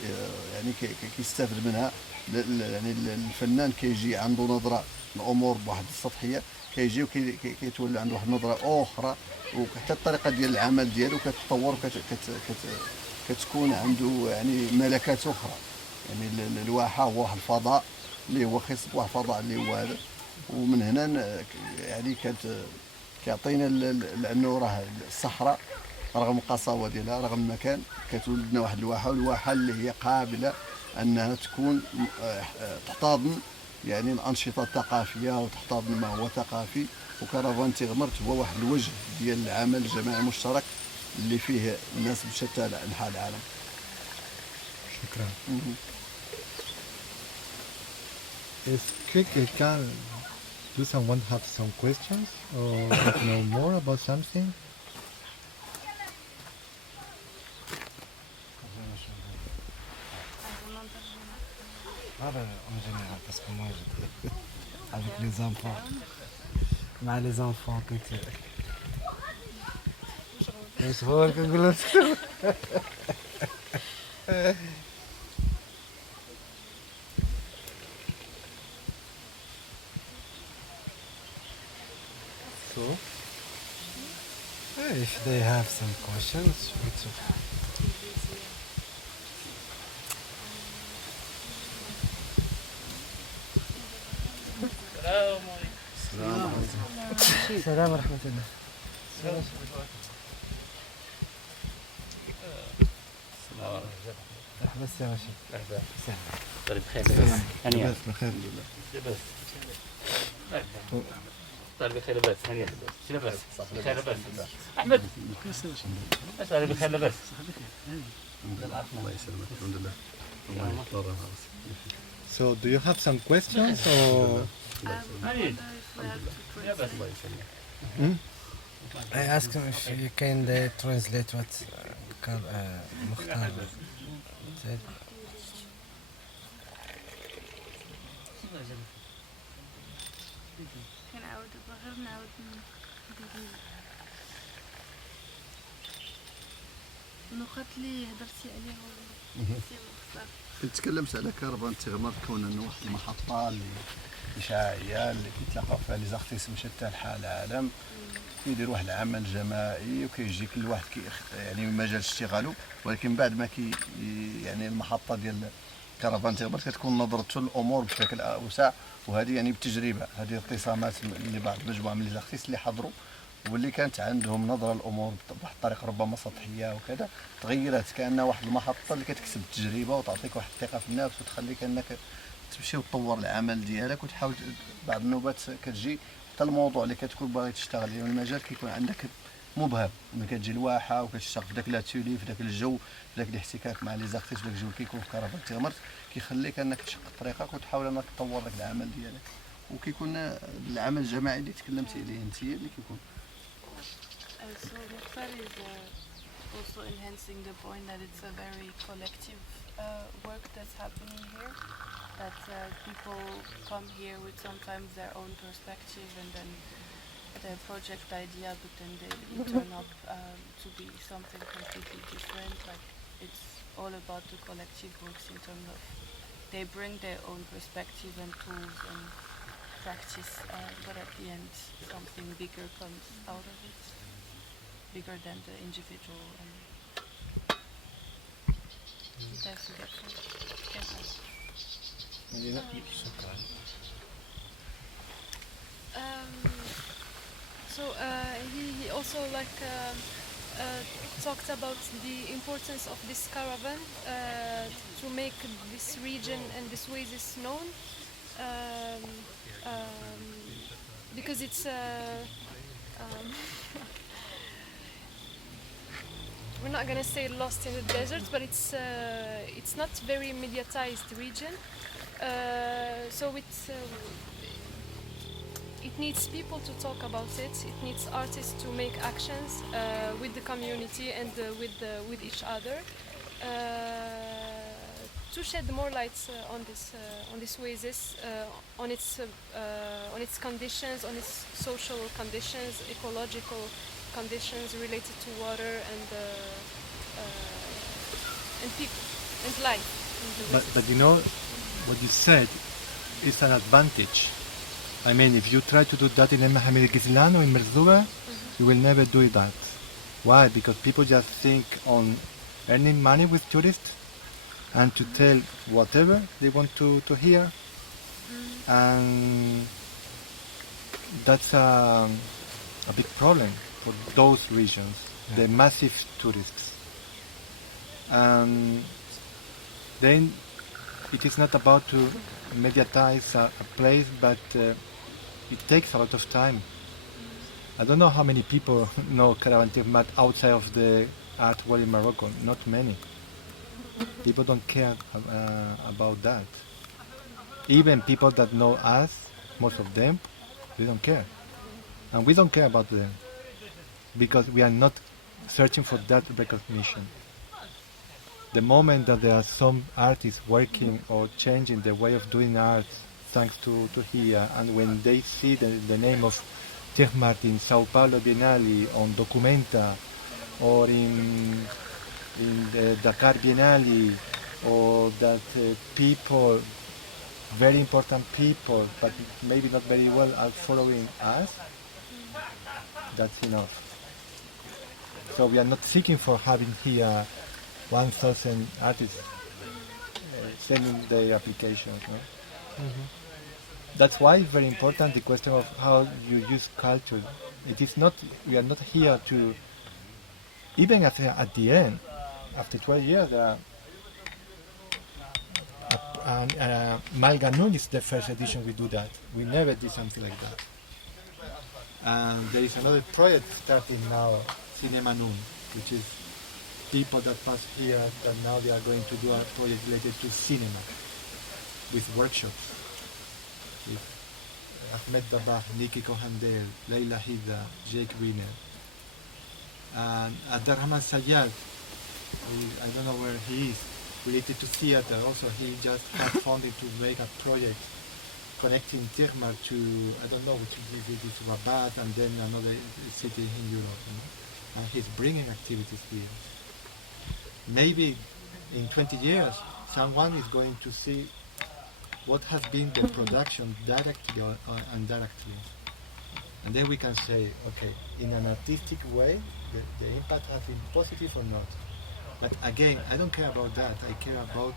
كيستافد منها. يعني الفنان كيجي عنده نظره الامور بواحد السطحيه، كيجي وكيتولى عنده واحد النظره اخرى، وحتى الطريقه ديال العمل ديالو كتطور كتكون عنده يعني ملكات اخرى. يعني الواحه هو واحد الفضاء اللي هو خصب، واحد الفضاء اللي هو هذا. ومن هنا يعني كيعطينا لانه راه الصحراء رغم القساوه ديالها رغم المكان كتولد لنا واحد الواحه، والواحه اللي هي قابله انها تكون تحتضن يعني الانشطه الثقافيه وتحتضن ما هو ثقافي. وكرفان تيغمرت هو واحد الوجه ديال العمل الجماعي المشترك اللي فيه الناس بشتى انحاء العالم. شكرا. Est-ce que quelqu'un, do someone have some questions or know more about something? En général, parce que moi, avec les enfants, مع les enfants كنت مشغول كنقول So, if they have some questions, it's okay. السلام ورحمة الله. بس يا رشيد. طيب بخير هنيا. لاباس بخير. لاباس. طيب بخير لاباس هنيا. شي لاباس؟ بخير لاباس. أحمد. أسأل بخير لاباس. الله يسلمك الحمد لله. So, do you have some questions or? I asked him if you can translate what Mukhtar said. النقط اللي هضرتي عليهم سي مختار. كنت تكلمت على كرفان تيغمرت كون انه واحد المحطه اللي اشعاعيه اللي كيتلاقاو فيها لي زارتيست من شتى انحاء العالم، كيدير واحد العمل جماعي وكيجي كل واحد يعني مجال اشتغاله. ولكن بعد ما يعني المحطه ديال كرفان تيغمرت كتكون نظرته للامور بشكل اوسع. وهذه يعني بالتجربه، هذه الابتسامات اللي بعض مجموعه من لي زارتيست اللي حضروا واللي كانت عندهم نظره للامور بواحد الطريقه ربما سطحيه وكذا، تغيرت كانها واحد المحطه اللي كتكسب التجربه وتعطيك واحد الثقه في النفس وتخليك انك تمشي وتطور العمل ديالك وتحاول. بعض النوبات كتجي حتى الموضوع اللي كتكون باغي تشتغل عليه المجال كيكون عندك مبهم، ملي كتجي الواحه وكتشتغل في داك لاتولي في داك الجو في داك الاحتكاك مع لي زارتيست في داك الجو اللي كيكون في كرفان تيغمرت كيخليك انك تشق طريقك وتحاول انك تطور داك العمل ديالك. وكيكون العمل الجماعي اللي تكلمتي عليه انت اللي كيكون. So Mukhtar is also enhancing the point that it's a very collective work that's happening here, that people come here with sometimes their own perspective and then their project idea, but then they turn up to be something completely different. Like it's all about the collective works in terms of they bring their own perspective and tools and practice, but at the end something bigger comes out of it. Bigger than the individual and that's different. So he also like talked about the importance of this caravan to make this region and this oasis known, because it's we're not gonna say lost in the desert, but it's not very mediatized region. So it needs people to talk about it. It needs artists to make actions with the community and with each other to shed more light on this oasis, on its conditions, on its social conditions, ecological conditions related to water and people and life. But you know what you said is an advantage. I mean, if you try to do that in Mohammed Gizlan or in Merzouga, you will never do that. Why? Because people just think on earning money with tourists, and to tell whatever they want to hear. And that's a big problem for those regions, the massive tourists. And then it is not about to mediatize a place, but it takes a lot of time. I don't know how many people know Caravane Tighmert outside of the art world in Morocco. Not many. People don't care about that. Even people that know us, most of them, they don't care. And we don't care about them because we are not searching for that recognition. The moment that there are some artists working or changing the way of doing art thanks to here, and when they see the name of Tighmert in Sao Paulo Biennale, on Documenta, or in the Dakar Biennale, or that people, very important people, but maybe not very well, are following us, that's enough. So we are not seeking for having here 1,000 artists sending their applications. No? That's why it's very important the question of how you use culture. It is not, we are not here to, even at the end, after 12 years, Malga Noun is the first edition we do that. We never did something like that. And there is another project starting now, Cinema Noun, which is people that pass here that now they are going to do a project related to cinema with workshops. With Ahmed Dabah, Nikki Kohandel, Leila Hida, Jake Wiener. And Abderrahman Sayad, I don't know where he is, related to theater. Also, he just had funding to make a project connecting Tighmert to, I don't know which is it, Rabat, and then another city in Europe. You know? And he's bringing activities here. Maybe in 20 years, someone is going to see what has been the production directly or indirectly. And then we can say, okay, in an artistic way, the impact has been positive or not. But again, I don't care about that. I care about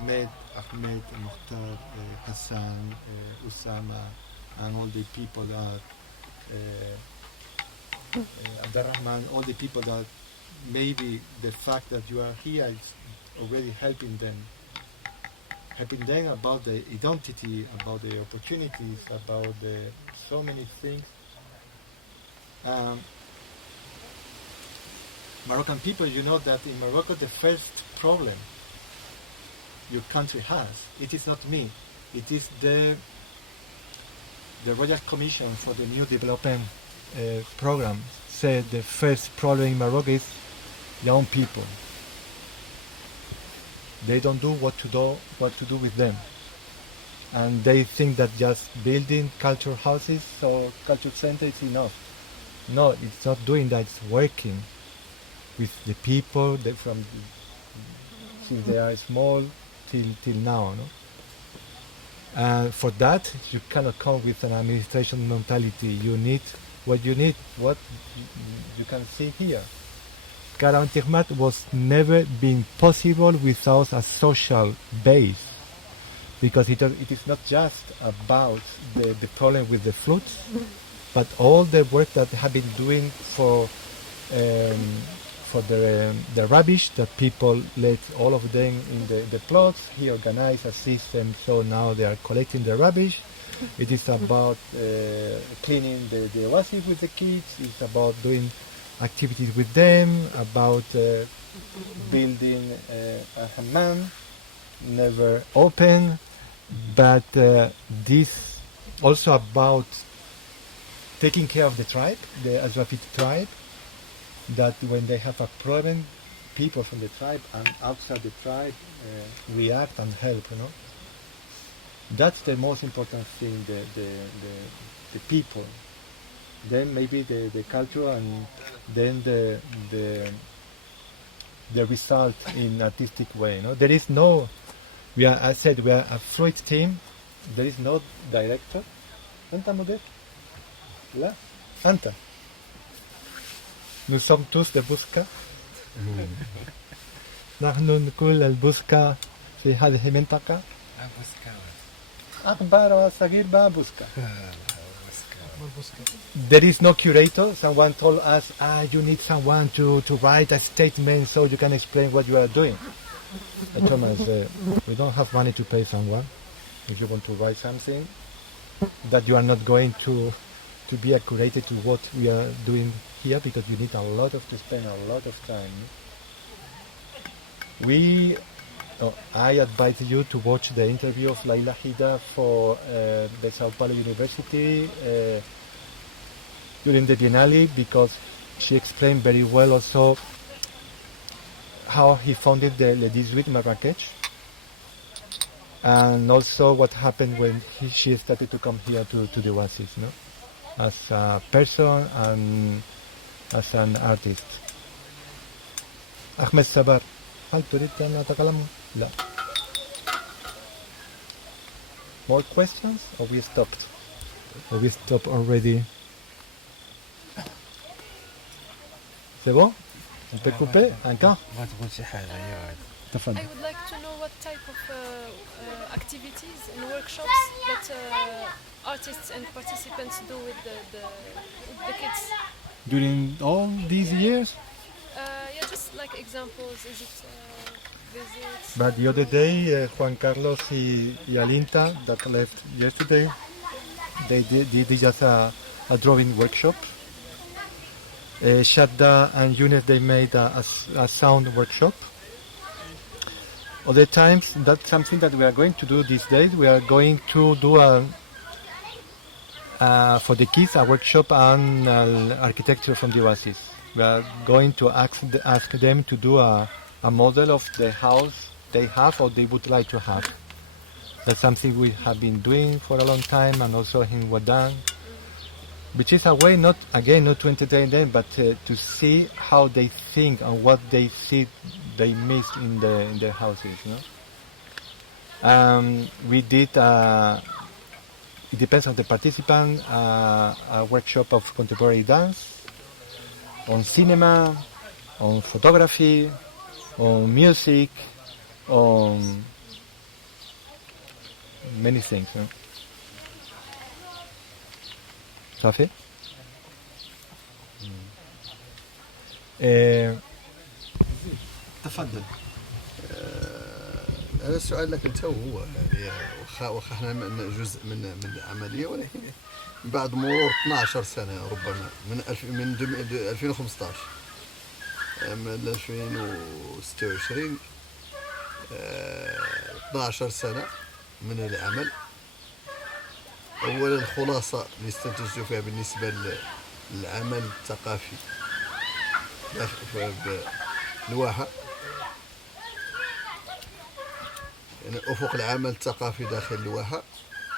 Ahmed, Mokhtar, Hassan, Usama, and all the people that, Abderrahman, all the people that maybe the fact that you are here is already helping them about the identity, about the opportunities, about so many things. Moroccan people, you know that in Morocco the first problem your country has, it is not me, it is the Royal Commission for the New Development Program said the first problem in Morocco is young people. They don't do what to do with them, and they think that just building culture houses or culture centers is enough. No, it's not doing that. It's working with the people from since they are small till now. No? And for that, you cannot come with an administration mentality. You need what you need. What you can see here. Caravane Tighmert was never been possible without a social base, because it is not just about the problem with the floods, but all the work that have been doing for the rubbish that people let all of them in the plots. He organized a system, so now they are collecting the rubbish. It is about cleaning the oasis with the kids. It's about doing activities with them, about building a hammam, never open, but this also about taking care of the tribe, the Azrafiti tribe, that when they have a problem, people from the tribe and outside the tribe react and help, you know. That's the most important thing, the people. Then maybe the culture, and then the result in artistic way. No, there is no. I said we are a fluid team. There is no director. Anta modèle. Là, Anta. Nous sommes tous des Busca. نحن نقول البوسكة في هذه المنطقة أكبر وصغير بابوسكا. There is no curator. Someone told us, you need someone to write a statement so you can explain what you are doing. I told us, we don't have money to pay someone. If you want to write something, that you are not going to be a curator to what we are doing here, because you need to spend a lot of time. I advise you to watch the interview of Laila Hida for the Sao Paulo University during the Biennale, because she explained very well also how he founded the Le 18 Marrakech, and also what happened when she started to come here to the Oasis, no? As a person and as an artist. Ahmed Dabah, هل تريد أن أتكلم؟ لا. More questions or we stopped? Or we stopped already? C'est bon? On peut couper encore? I would like to know what type of activities and workshops that artists and participants do with the kids. During all these years? Yeah, just like examples. Is it visits? But the other day, Juan Carlos y Alinta, that left yesterday, they did just a drawing workshop. Shadda and Yunus, they made a sound workshop. Other times, that's something that we are going to do these days. We are going to do for the kids a workshop on architecture from the Oasis. We are going to ask them to do a model of the house they have or they would like to have. That's something we have been doing for a long time, and also in Wadan, which is a way not to entertain them, but to see how they think and what they see they miss in their houses. No? We did, it depends on the participant, a workshop of contemporary dance, on cinema, on photography, on music, on many things. No? صافي؟ تفضل. هذا السؤال لك انت وهو، يعني واخا احنا جزء من العمليه، ولكن بعد مرور 12 سنه ربما من 2015 من 2026 12 سنه من العمل. اولا الخلاصه اللي استنتجت فيها بالنسبه للعمل الثقافي في الواحة، يعني افق العمل الثقافي داخل الواحة.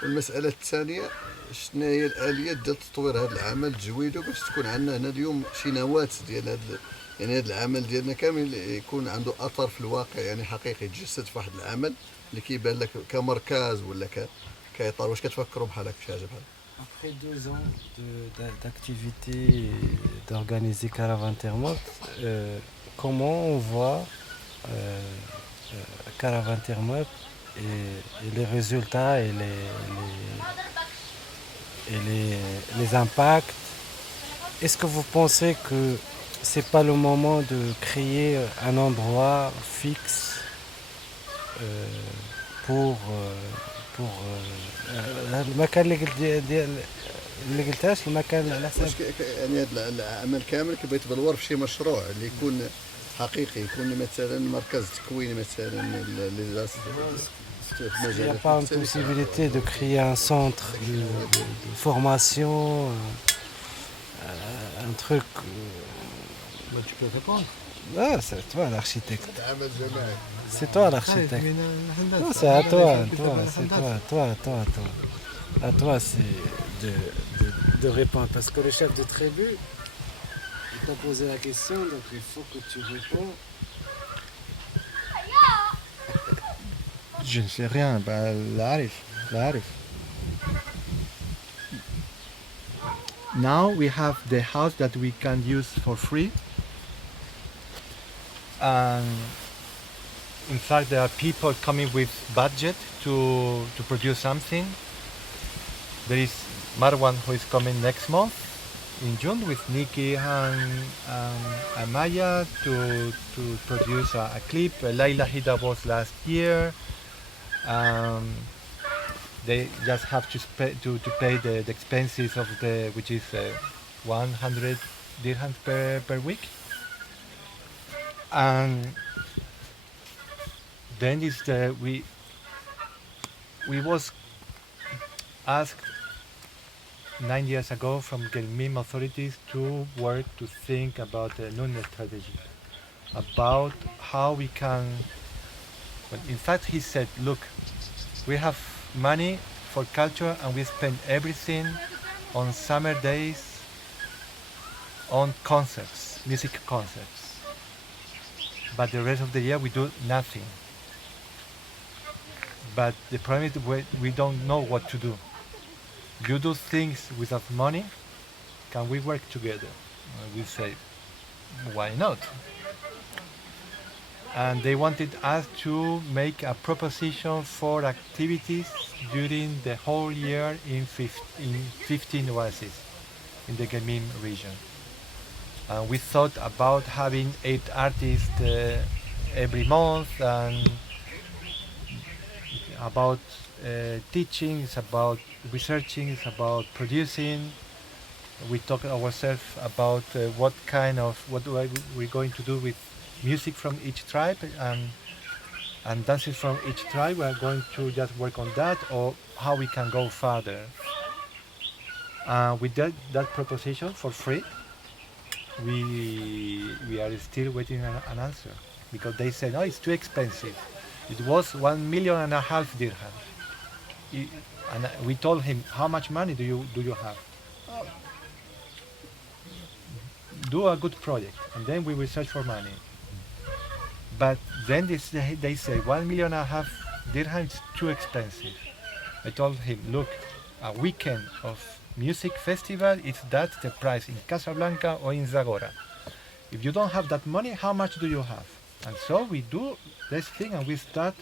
والمساله الثانيه، شنو هي الاليات ديال تطوير هذا العمل، تجويده باش تكون عندنا هنا اليوم شي نواه ديال هذا، يعني هذا العمل ديالنا كامل يكون عنده اثر في الواقع، يعني حقيقي يتجسد في واحد العمل اللي كيبان لك كمركز ولا كاطار. واش كتفكروا بحال هكا شي حاجه بحال؟ Après 2 ans d'activité d'organiser Caravane Tighmert, comment on voit Caravane Tighmert et les résultats et les impacts? Est-ce que vous pensez que c'est pas le moment de créer un endroit fixe pour المكان اللي قلتهاش، المكان على حسب يعني هذا العمل كامل كيبغي يتبلور في شي مشروع اللي يكون حقيقي، يكون مثلا مركز تكوين مثلا Il n'y a pas une possibilité de créer un centre de formation, un truc. Tu peux répondre. Ah, c'est toi l'architecte. C'est toi l'architecte. Non, c'est à toi, À toi, c'est de répondre. Parce que le chef de tribu, il t'a posé la question, donc il faut que tu réponds. Je ne sais rien. لا أعرف. Now we have the house that we can use for free. And in fact, there are people coming with budget to produce something. There is Marwan who is coming next month in June with Nikki and Amaya to produce a clip. Laila Hida was last year. They just have to pay the expenses of which is 100 dirhams per week. And then we was asked 9 years ago from Gelmim authorities to work to think about a Noun strategy, about how we can. Well, in fact, he said, "Look, we have money for culture, and we spend everything on summer days on concerts, music concerts. But the rest of the year we do nothing. But the problem is we don't know what to do. You do things without money, can we work together?" And we say, why not? And they wanted us to make a proposition for activities during the whole year in 15 oases in the Gemim region. And we thought about having 8 artists every month, and about teaching, it's about researching, it's about producing. We talked ourselves about what we're going to do with music from each tribe and dances from each tribe. We are going to just work on that, or how we can go further. We did that proposition for free. We are still waiting an answer because they said, no, it's too expensive. It was 1.5 million dirham. And we told him, how much money do you have? Do a good project, and then we will search for money. But then they say 1.5 million dirham is too expensive. I told him, look, a weekend of music festival, is that the price in Casablanca or in Zagora? If you don't have that money, how much do you have? And so we do this thing, and we start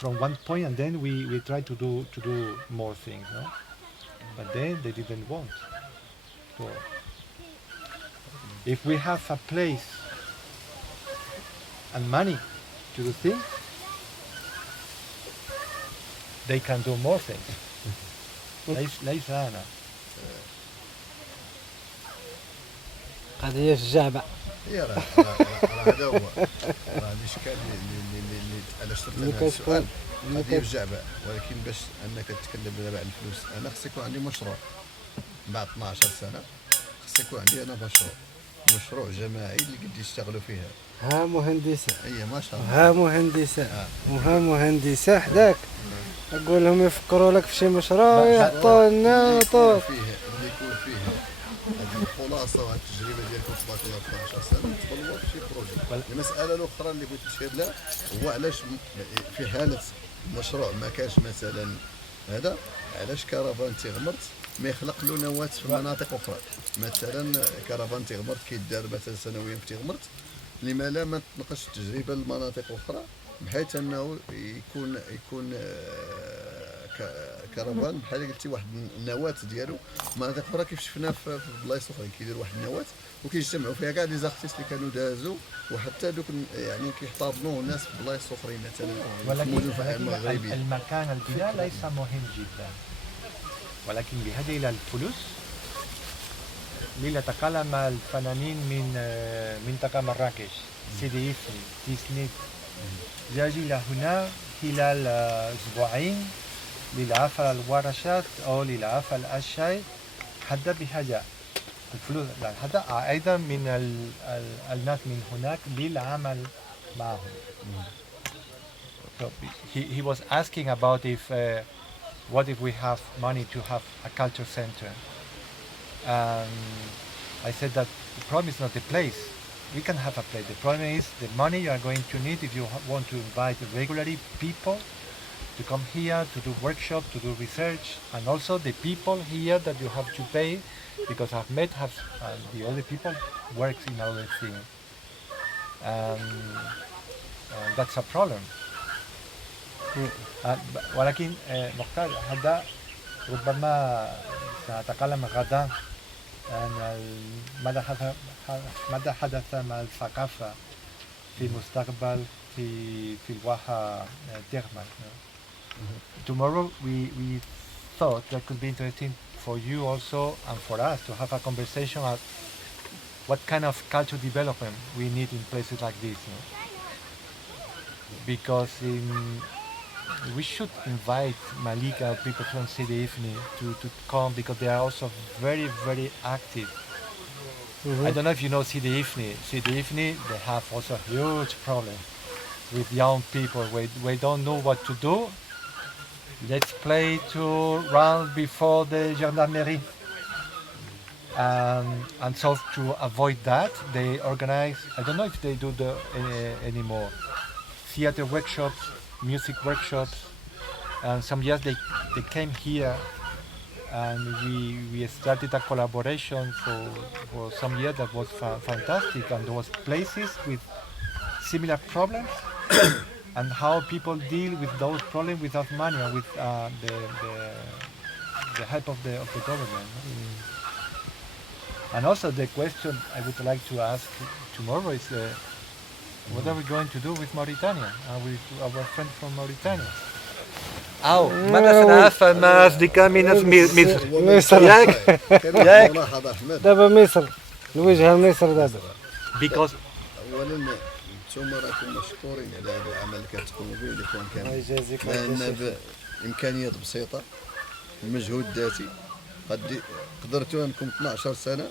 from one point, and then we try to do more things, no? But then they didn't want. So if we have a place and money to do things, they can do more things. ليس أنا. قضية الجعبة. هي راه هذا هو راه الاشكال اللي علاش درت انا هذا السؤال قضيه الجعبه، ولكن باش انك تتكلم دابا على الفلوس، انا خص يكون عندي مشروع بعد 12 سنه، خص يكون عندي انا مشروع جماعي اللي قد يشتغلوا فيها. ها مهندسة. اي ما شاء الله. ها مهندسة. وها مهندسة حداك. اقول لهم يفكروا لك في شي مشروع يحطوا لنا طول. اللي يكون فيه هذه الخلاصه وهذه التجربه ديالكم في 12 سنه تطلبوا في شي بروجي. المساله الاخرى اللي بغيت نشير لها هو علاش في حاله مشروع ما كانش مثلا هذا، علاش كارفان تيغمرت ما يخلق له نواه في مناطق اخرى. مثلا كارفان تيغمرت كيدار مثلا سنويا في تيغمرت، لما لا ما تنقلش التجربه لمناطق اخرى بحيث انه يكون كرفان بحال قلتي واحد النواه ديالو مناطق اخرى كيف شفنا في بلايص اخرين كيدير واحد النواه وكيجتمعوا فيها كاع لي زارتيست اللي كانوا دازوا، وحتى دوك يعني كيحتضنوا الناس في بلايص اخرين مثلا في المدن المغربيه. المكان البناء ليس مهم جدا، ولكن بهذه الى الفلوس. لنتكلم الفنانين من منطقة مراكش، سيدي يفني، تيسنيت، يجي إلى هنا خلال أسبوعين للعمل الورشات أو للعمل الشاي، حتى بحاجة الفلوس، حتى أيضا من الناس من هناك للعمل معهم. So he was asking about what if we have money to have a culture center. I said that the problem is not the place. We can have a place. The problem is the money you are going to need if you want to invite regularly people to come here to do workshops, to do research, and also the people here that you have to pay, because Ahmed has the other people works in other things. that's a problem. ولكن مختار هذا ربما سأتكلم غدا عن ماذا حدث مع الثقافة في المستقبل في الواحة تيغمر. Tomorrow we thought that could be interesting for you also and for us to have a conversation about what kind of cultural development we need in places like this. Because we should invite Malika people from City Ifni to come because they are also very, very active. I don't know if you know City Ifni. City Ifni, they have also a huge problem with young people. We don't know what to do. Let's play to run before the gendarmerie. And so to avoid that, they organize, I don't know if they do anymore, theater workshops, music workshops, and some years they came here and we started a collaboration for some years that was fantastic, and there was places with similar problems and how people deal with those problems without money and with the help of the government. And also the question I would like to ask tomorrow is what are we going to do with Mauritania and with our friend from Mauritania? ماذا سنفعل مع أصدقاء من مصر؟ ياك ملاحظة أحمد دابا مصر الوجهة لمصر دابا. because اولا انتم راكم مشكورين على هذا العمل اللي كتقوموا به اللي كان الله كامل، يجازيك. لان بامكانيات بسيطه المجهود ذاتي قدرتوا انكم 12 سنه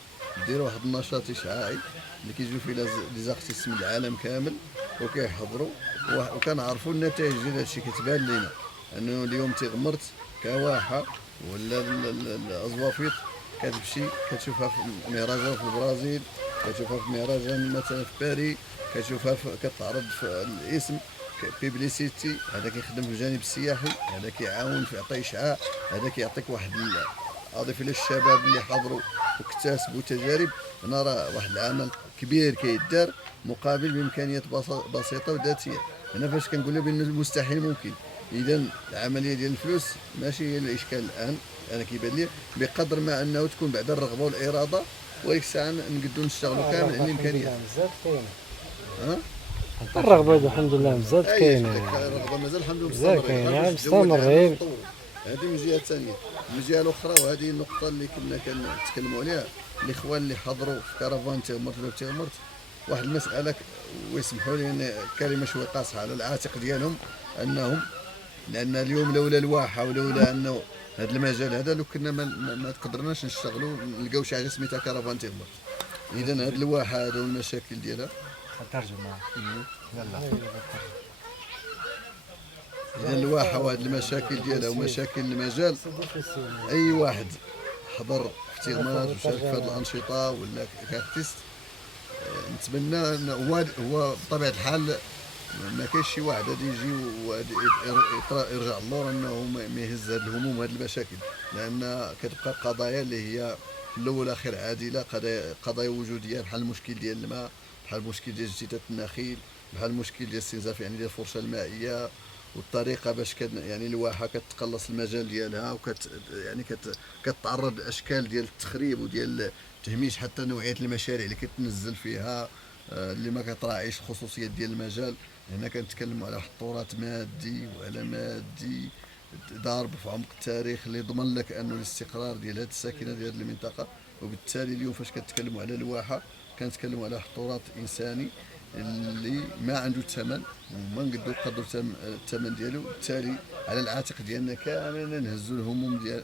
ديروا واحد النشاط اشعاعي اللي كيجيو فيه لي زارتيست من العالم كامل وكيحضروا وكنعرفوا النتائج ديال هادشي. كتبان لينا انه اليوم تيغمرت كواحه ولا الازوافيط كتمشي كتشوفها في مهرجان في البرازيل، كتشوفها في مهرجان مثلا في باريس، كتشوفها كتعرض في الاسم بيبليسيتي. هذا كيخدم في الجانب السياحي، هذا كيعاون في يعطي اشعاع، هذا كيعطيك واحد اضيف الى الشباب اللي حضروا واكتسبوا تجارب. هنا راه واحد العمل كبير كيدار مقابل بامكانيات بسيطه وذاتيه. هنا فاش كنقولوا بان المستحيل ممكن. اذا العمليه ديال الفلوس ماشي هي الاشكال الان، انا كيبان لي بقدر ما انه تكون بعد الرغبه والاراده وديك الساعه نقدروا نشتغلوا كامل على الامكانيات. الرغبة الحمد لله مزال كاينة، الرغبه مازال الحمد لله مزال كاينة مستمرين. هذه من جهه ثانيه. من الجهه الاخرى وهذه النقطه اللي كنا كنتكلموا عليها الاخوان اللي حضروا في كارفان تيغمرت ولا تيغمرت، واحد المساله ويسمحوا لي ان كلمه شويه قاصحه على العاتق ديالهم، انهم لان اليوم لولا الواحه ولولا انه هذا المجال هذا لو كنا ما تقدرناش نشتغلوا نلقاو شي حاجه سميتها كارفان تيغمرت. اذا هذه الواحه هذا والمشاكل ديالها الترجمة إذا الواحة وهاد المشاكل ديالها ومشاكل المجال، أي واحد حضر في تيغمرت وشارك في هاد الأنشطة ولا كارتيست نتمنى أنه هو بطبيعة الحال ما كاينش شي واحد غادي يجي يرجع اللور أنه ما يهز هاد الهموم وهاد المشاكل، لأن كتبقى القضايا اللي هي في الأول والآخر عادلة، قضايا وجودية بحال المشكل ديال الماء، بحال المشكل ديال اجتثاث النخيل، بحال المشكل ديال استنزاف يعني ديال الفرشه المائيه، والطريقه باش يعني الواحه كتقلص المجال ديالها كتعرض لاشكال ديال التخريب وديال التهميش، حتى نوعيه المشاريع اللي كتنزل فيها اللي ما كتراعيش الخصوصيات ديال المجال. هنا كنتكلموا على واحد التراث مادي وعلى مادي ضارب في عمق التاريخ اللي يضمن لك انه الاستقرار ديال هذه الساكنه ديال هذه المنطقه. وبالتالي اليوم فاش كنتكلموا على الواحه كنتكلموا على تراث انساني اللي ما عنده ثمن وما نقدروا نقدروا الثمن ديالو. بالتالي على العاتق ديالنا كاملنا نهزوا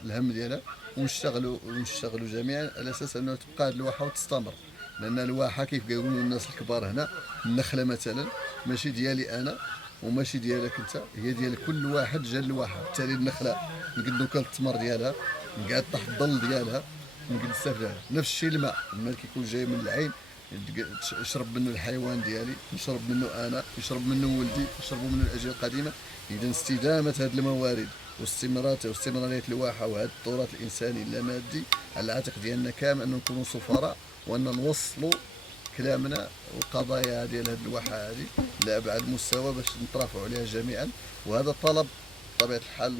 الهم ديالها ونشتغلوا جميعا على اساس انه تبقى هذه الواحه وتستمر. لان الواحه كيف كيقولوا الناس الكبار هنا، النخله مثلا ماشي ديالي انا وماشي ديالك انت، هي ديال كل واحد جا الواحه. بالتالي النخله نقد نوكل الثمر ديالها، نقعد تحت الظل ديالها، نقد نستافد. نفس الشيء الماء كيكون جاي من العين يشرب منه الحيوان ديالي، نشرب منه انا، يشرب منه ولدي، يشربوا منه الاجيال القديمه. اذا استدامه هذه الموارد واستمراريه الواحه وهذا التراث الانساني اللامادي على العاتق ديالنا كامل، ان نكونوا سفراء وان نوصلوا كلامنا والقضايا ديال هذه الواحه هذه لابعد مستوى باش نترافعوا عليها جميعا. وهذا الطلب بطبيعه الحال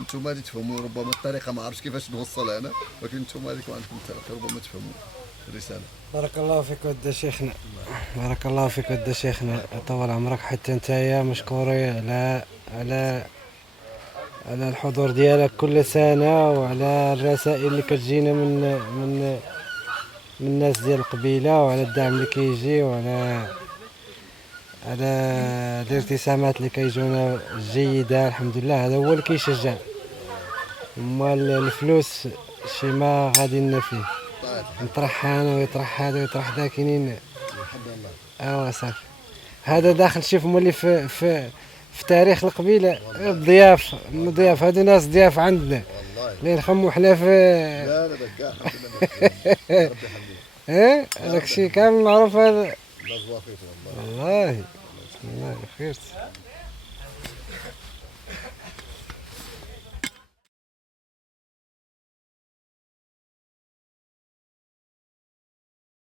انتم اللي تفهموا، ربما الطريقه ما عرفتش كيفاش نوصلها انا، ولكن انتم اللي عندكم الطريقه ربما تفهموا الرساله. بارك الله فيك ود شيخنا، بارك الله فيك ود شيخنا، طول عمرك. حتى نتايا مشكوري على الحضور ديالك كل سنه، وعلى الرسائل اللي كتجينا من الناس ديال القبيله، وعلى الدعم اللي كيجي، وعلى الارتسامات اللي كيجونا الجيده. الحمد لله، هذا هو اللي كيشجع. امال الفلوس شي ما غادي لنا فيه، نطرح انا ويطرح هذا ويطرح ذا، كاينين صافي. هذا داخل شوف مولي في تاريخ القبيله. الضياف هادو ناس ضياف عندنا اللي نخمو حنا في لا لا كاع الحمد لله. هذاك الشيء كامل معروف. هذا الله زوافيك والله خير.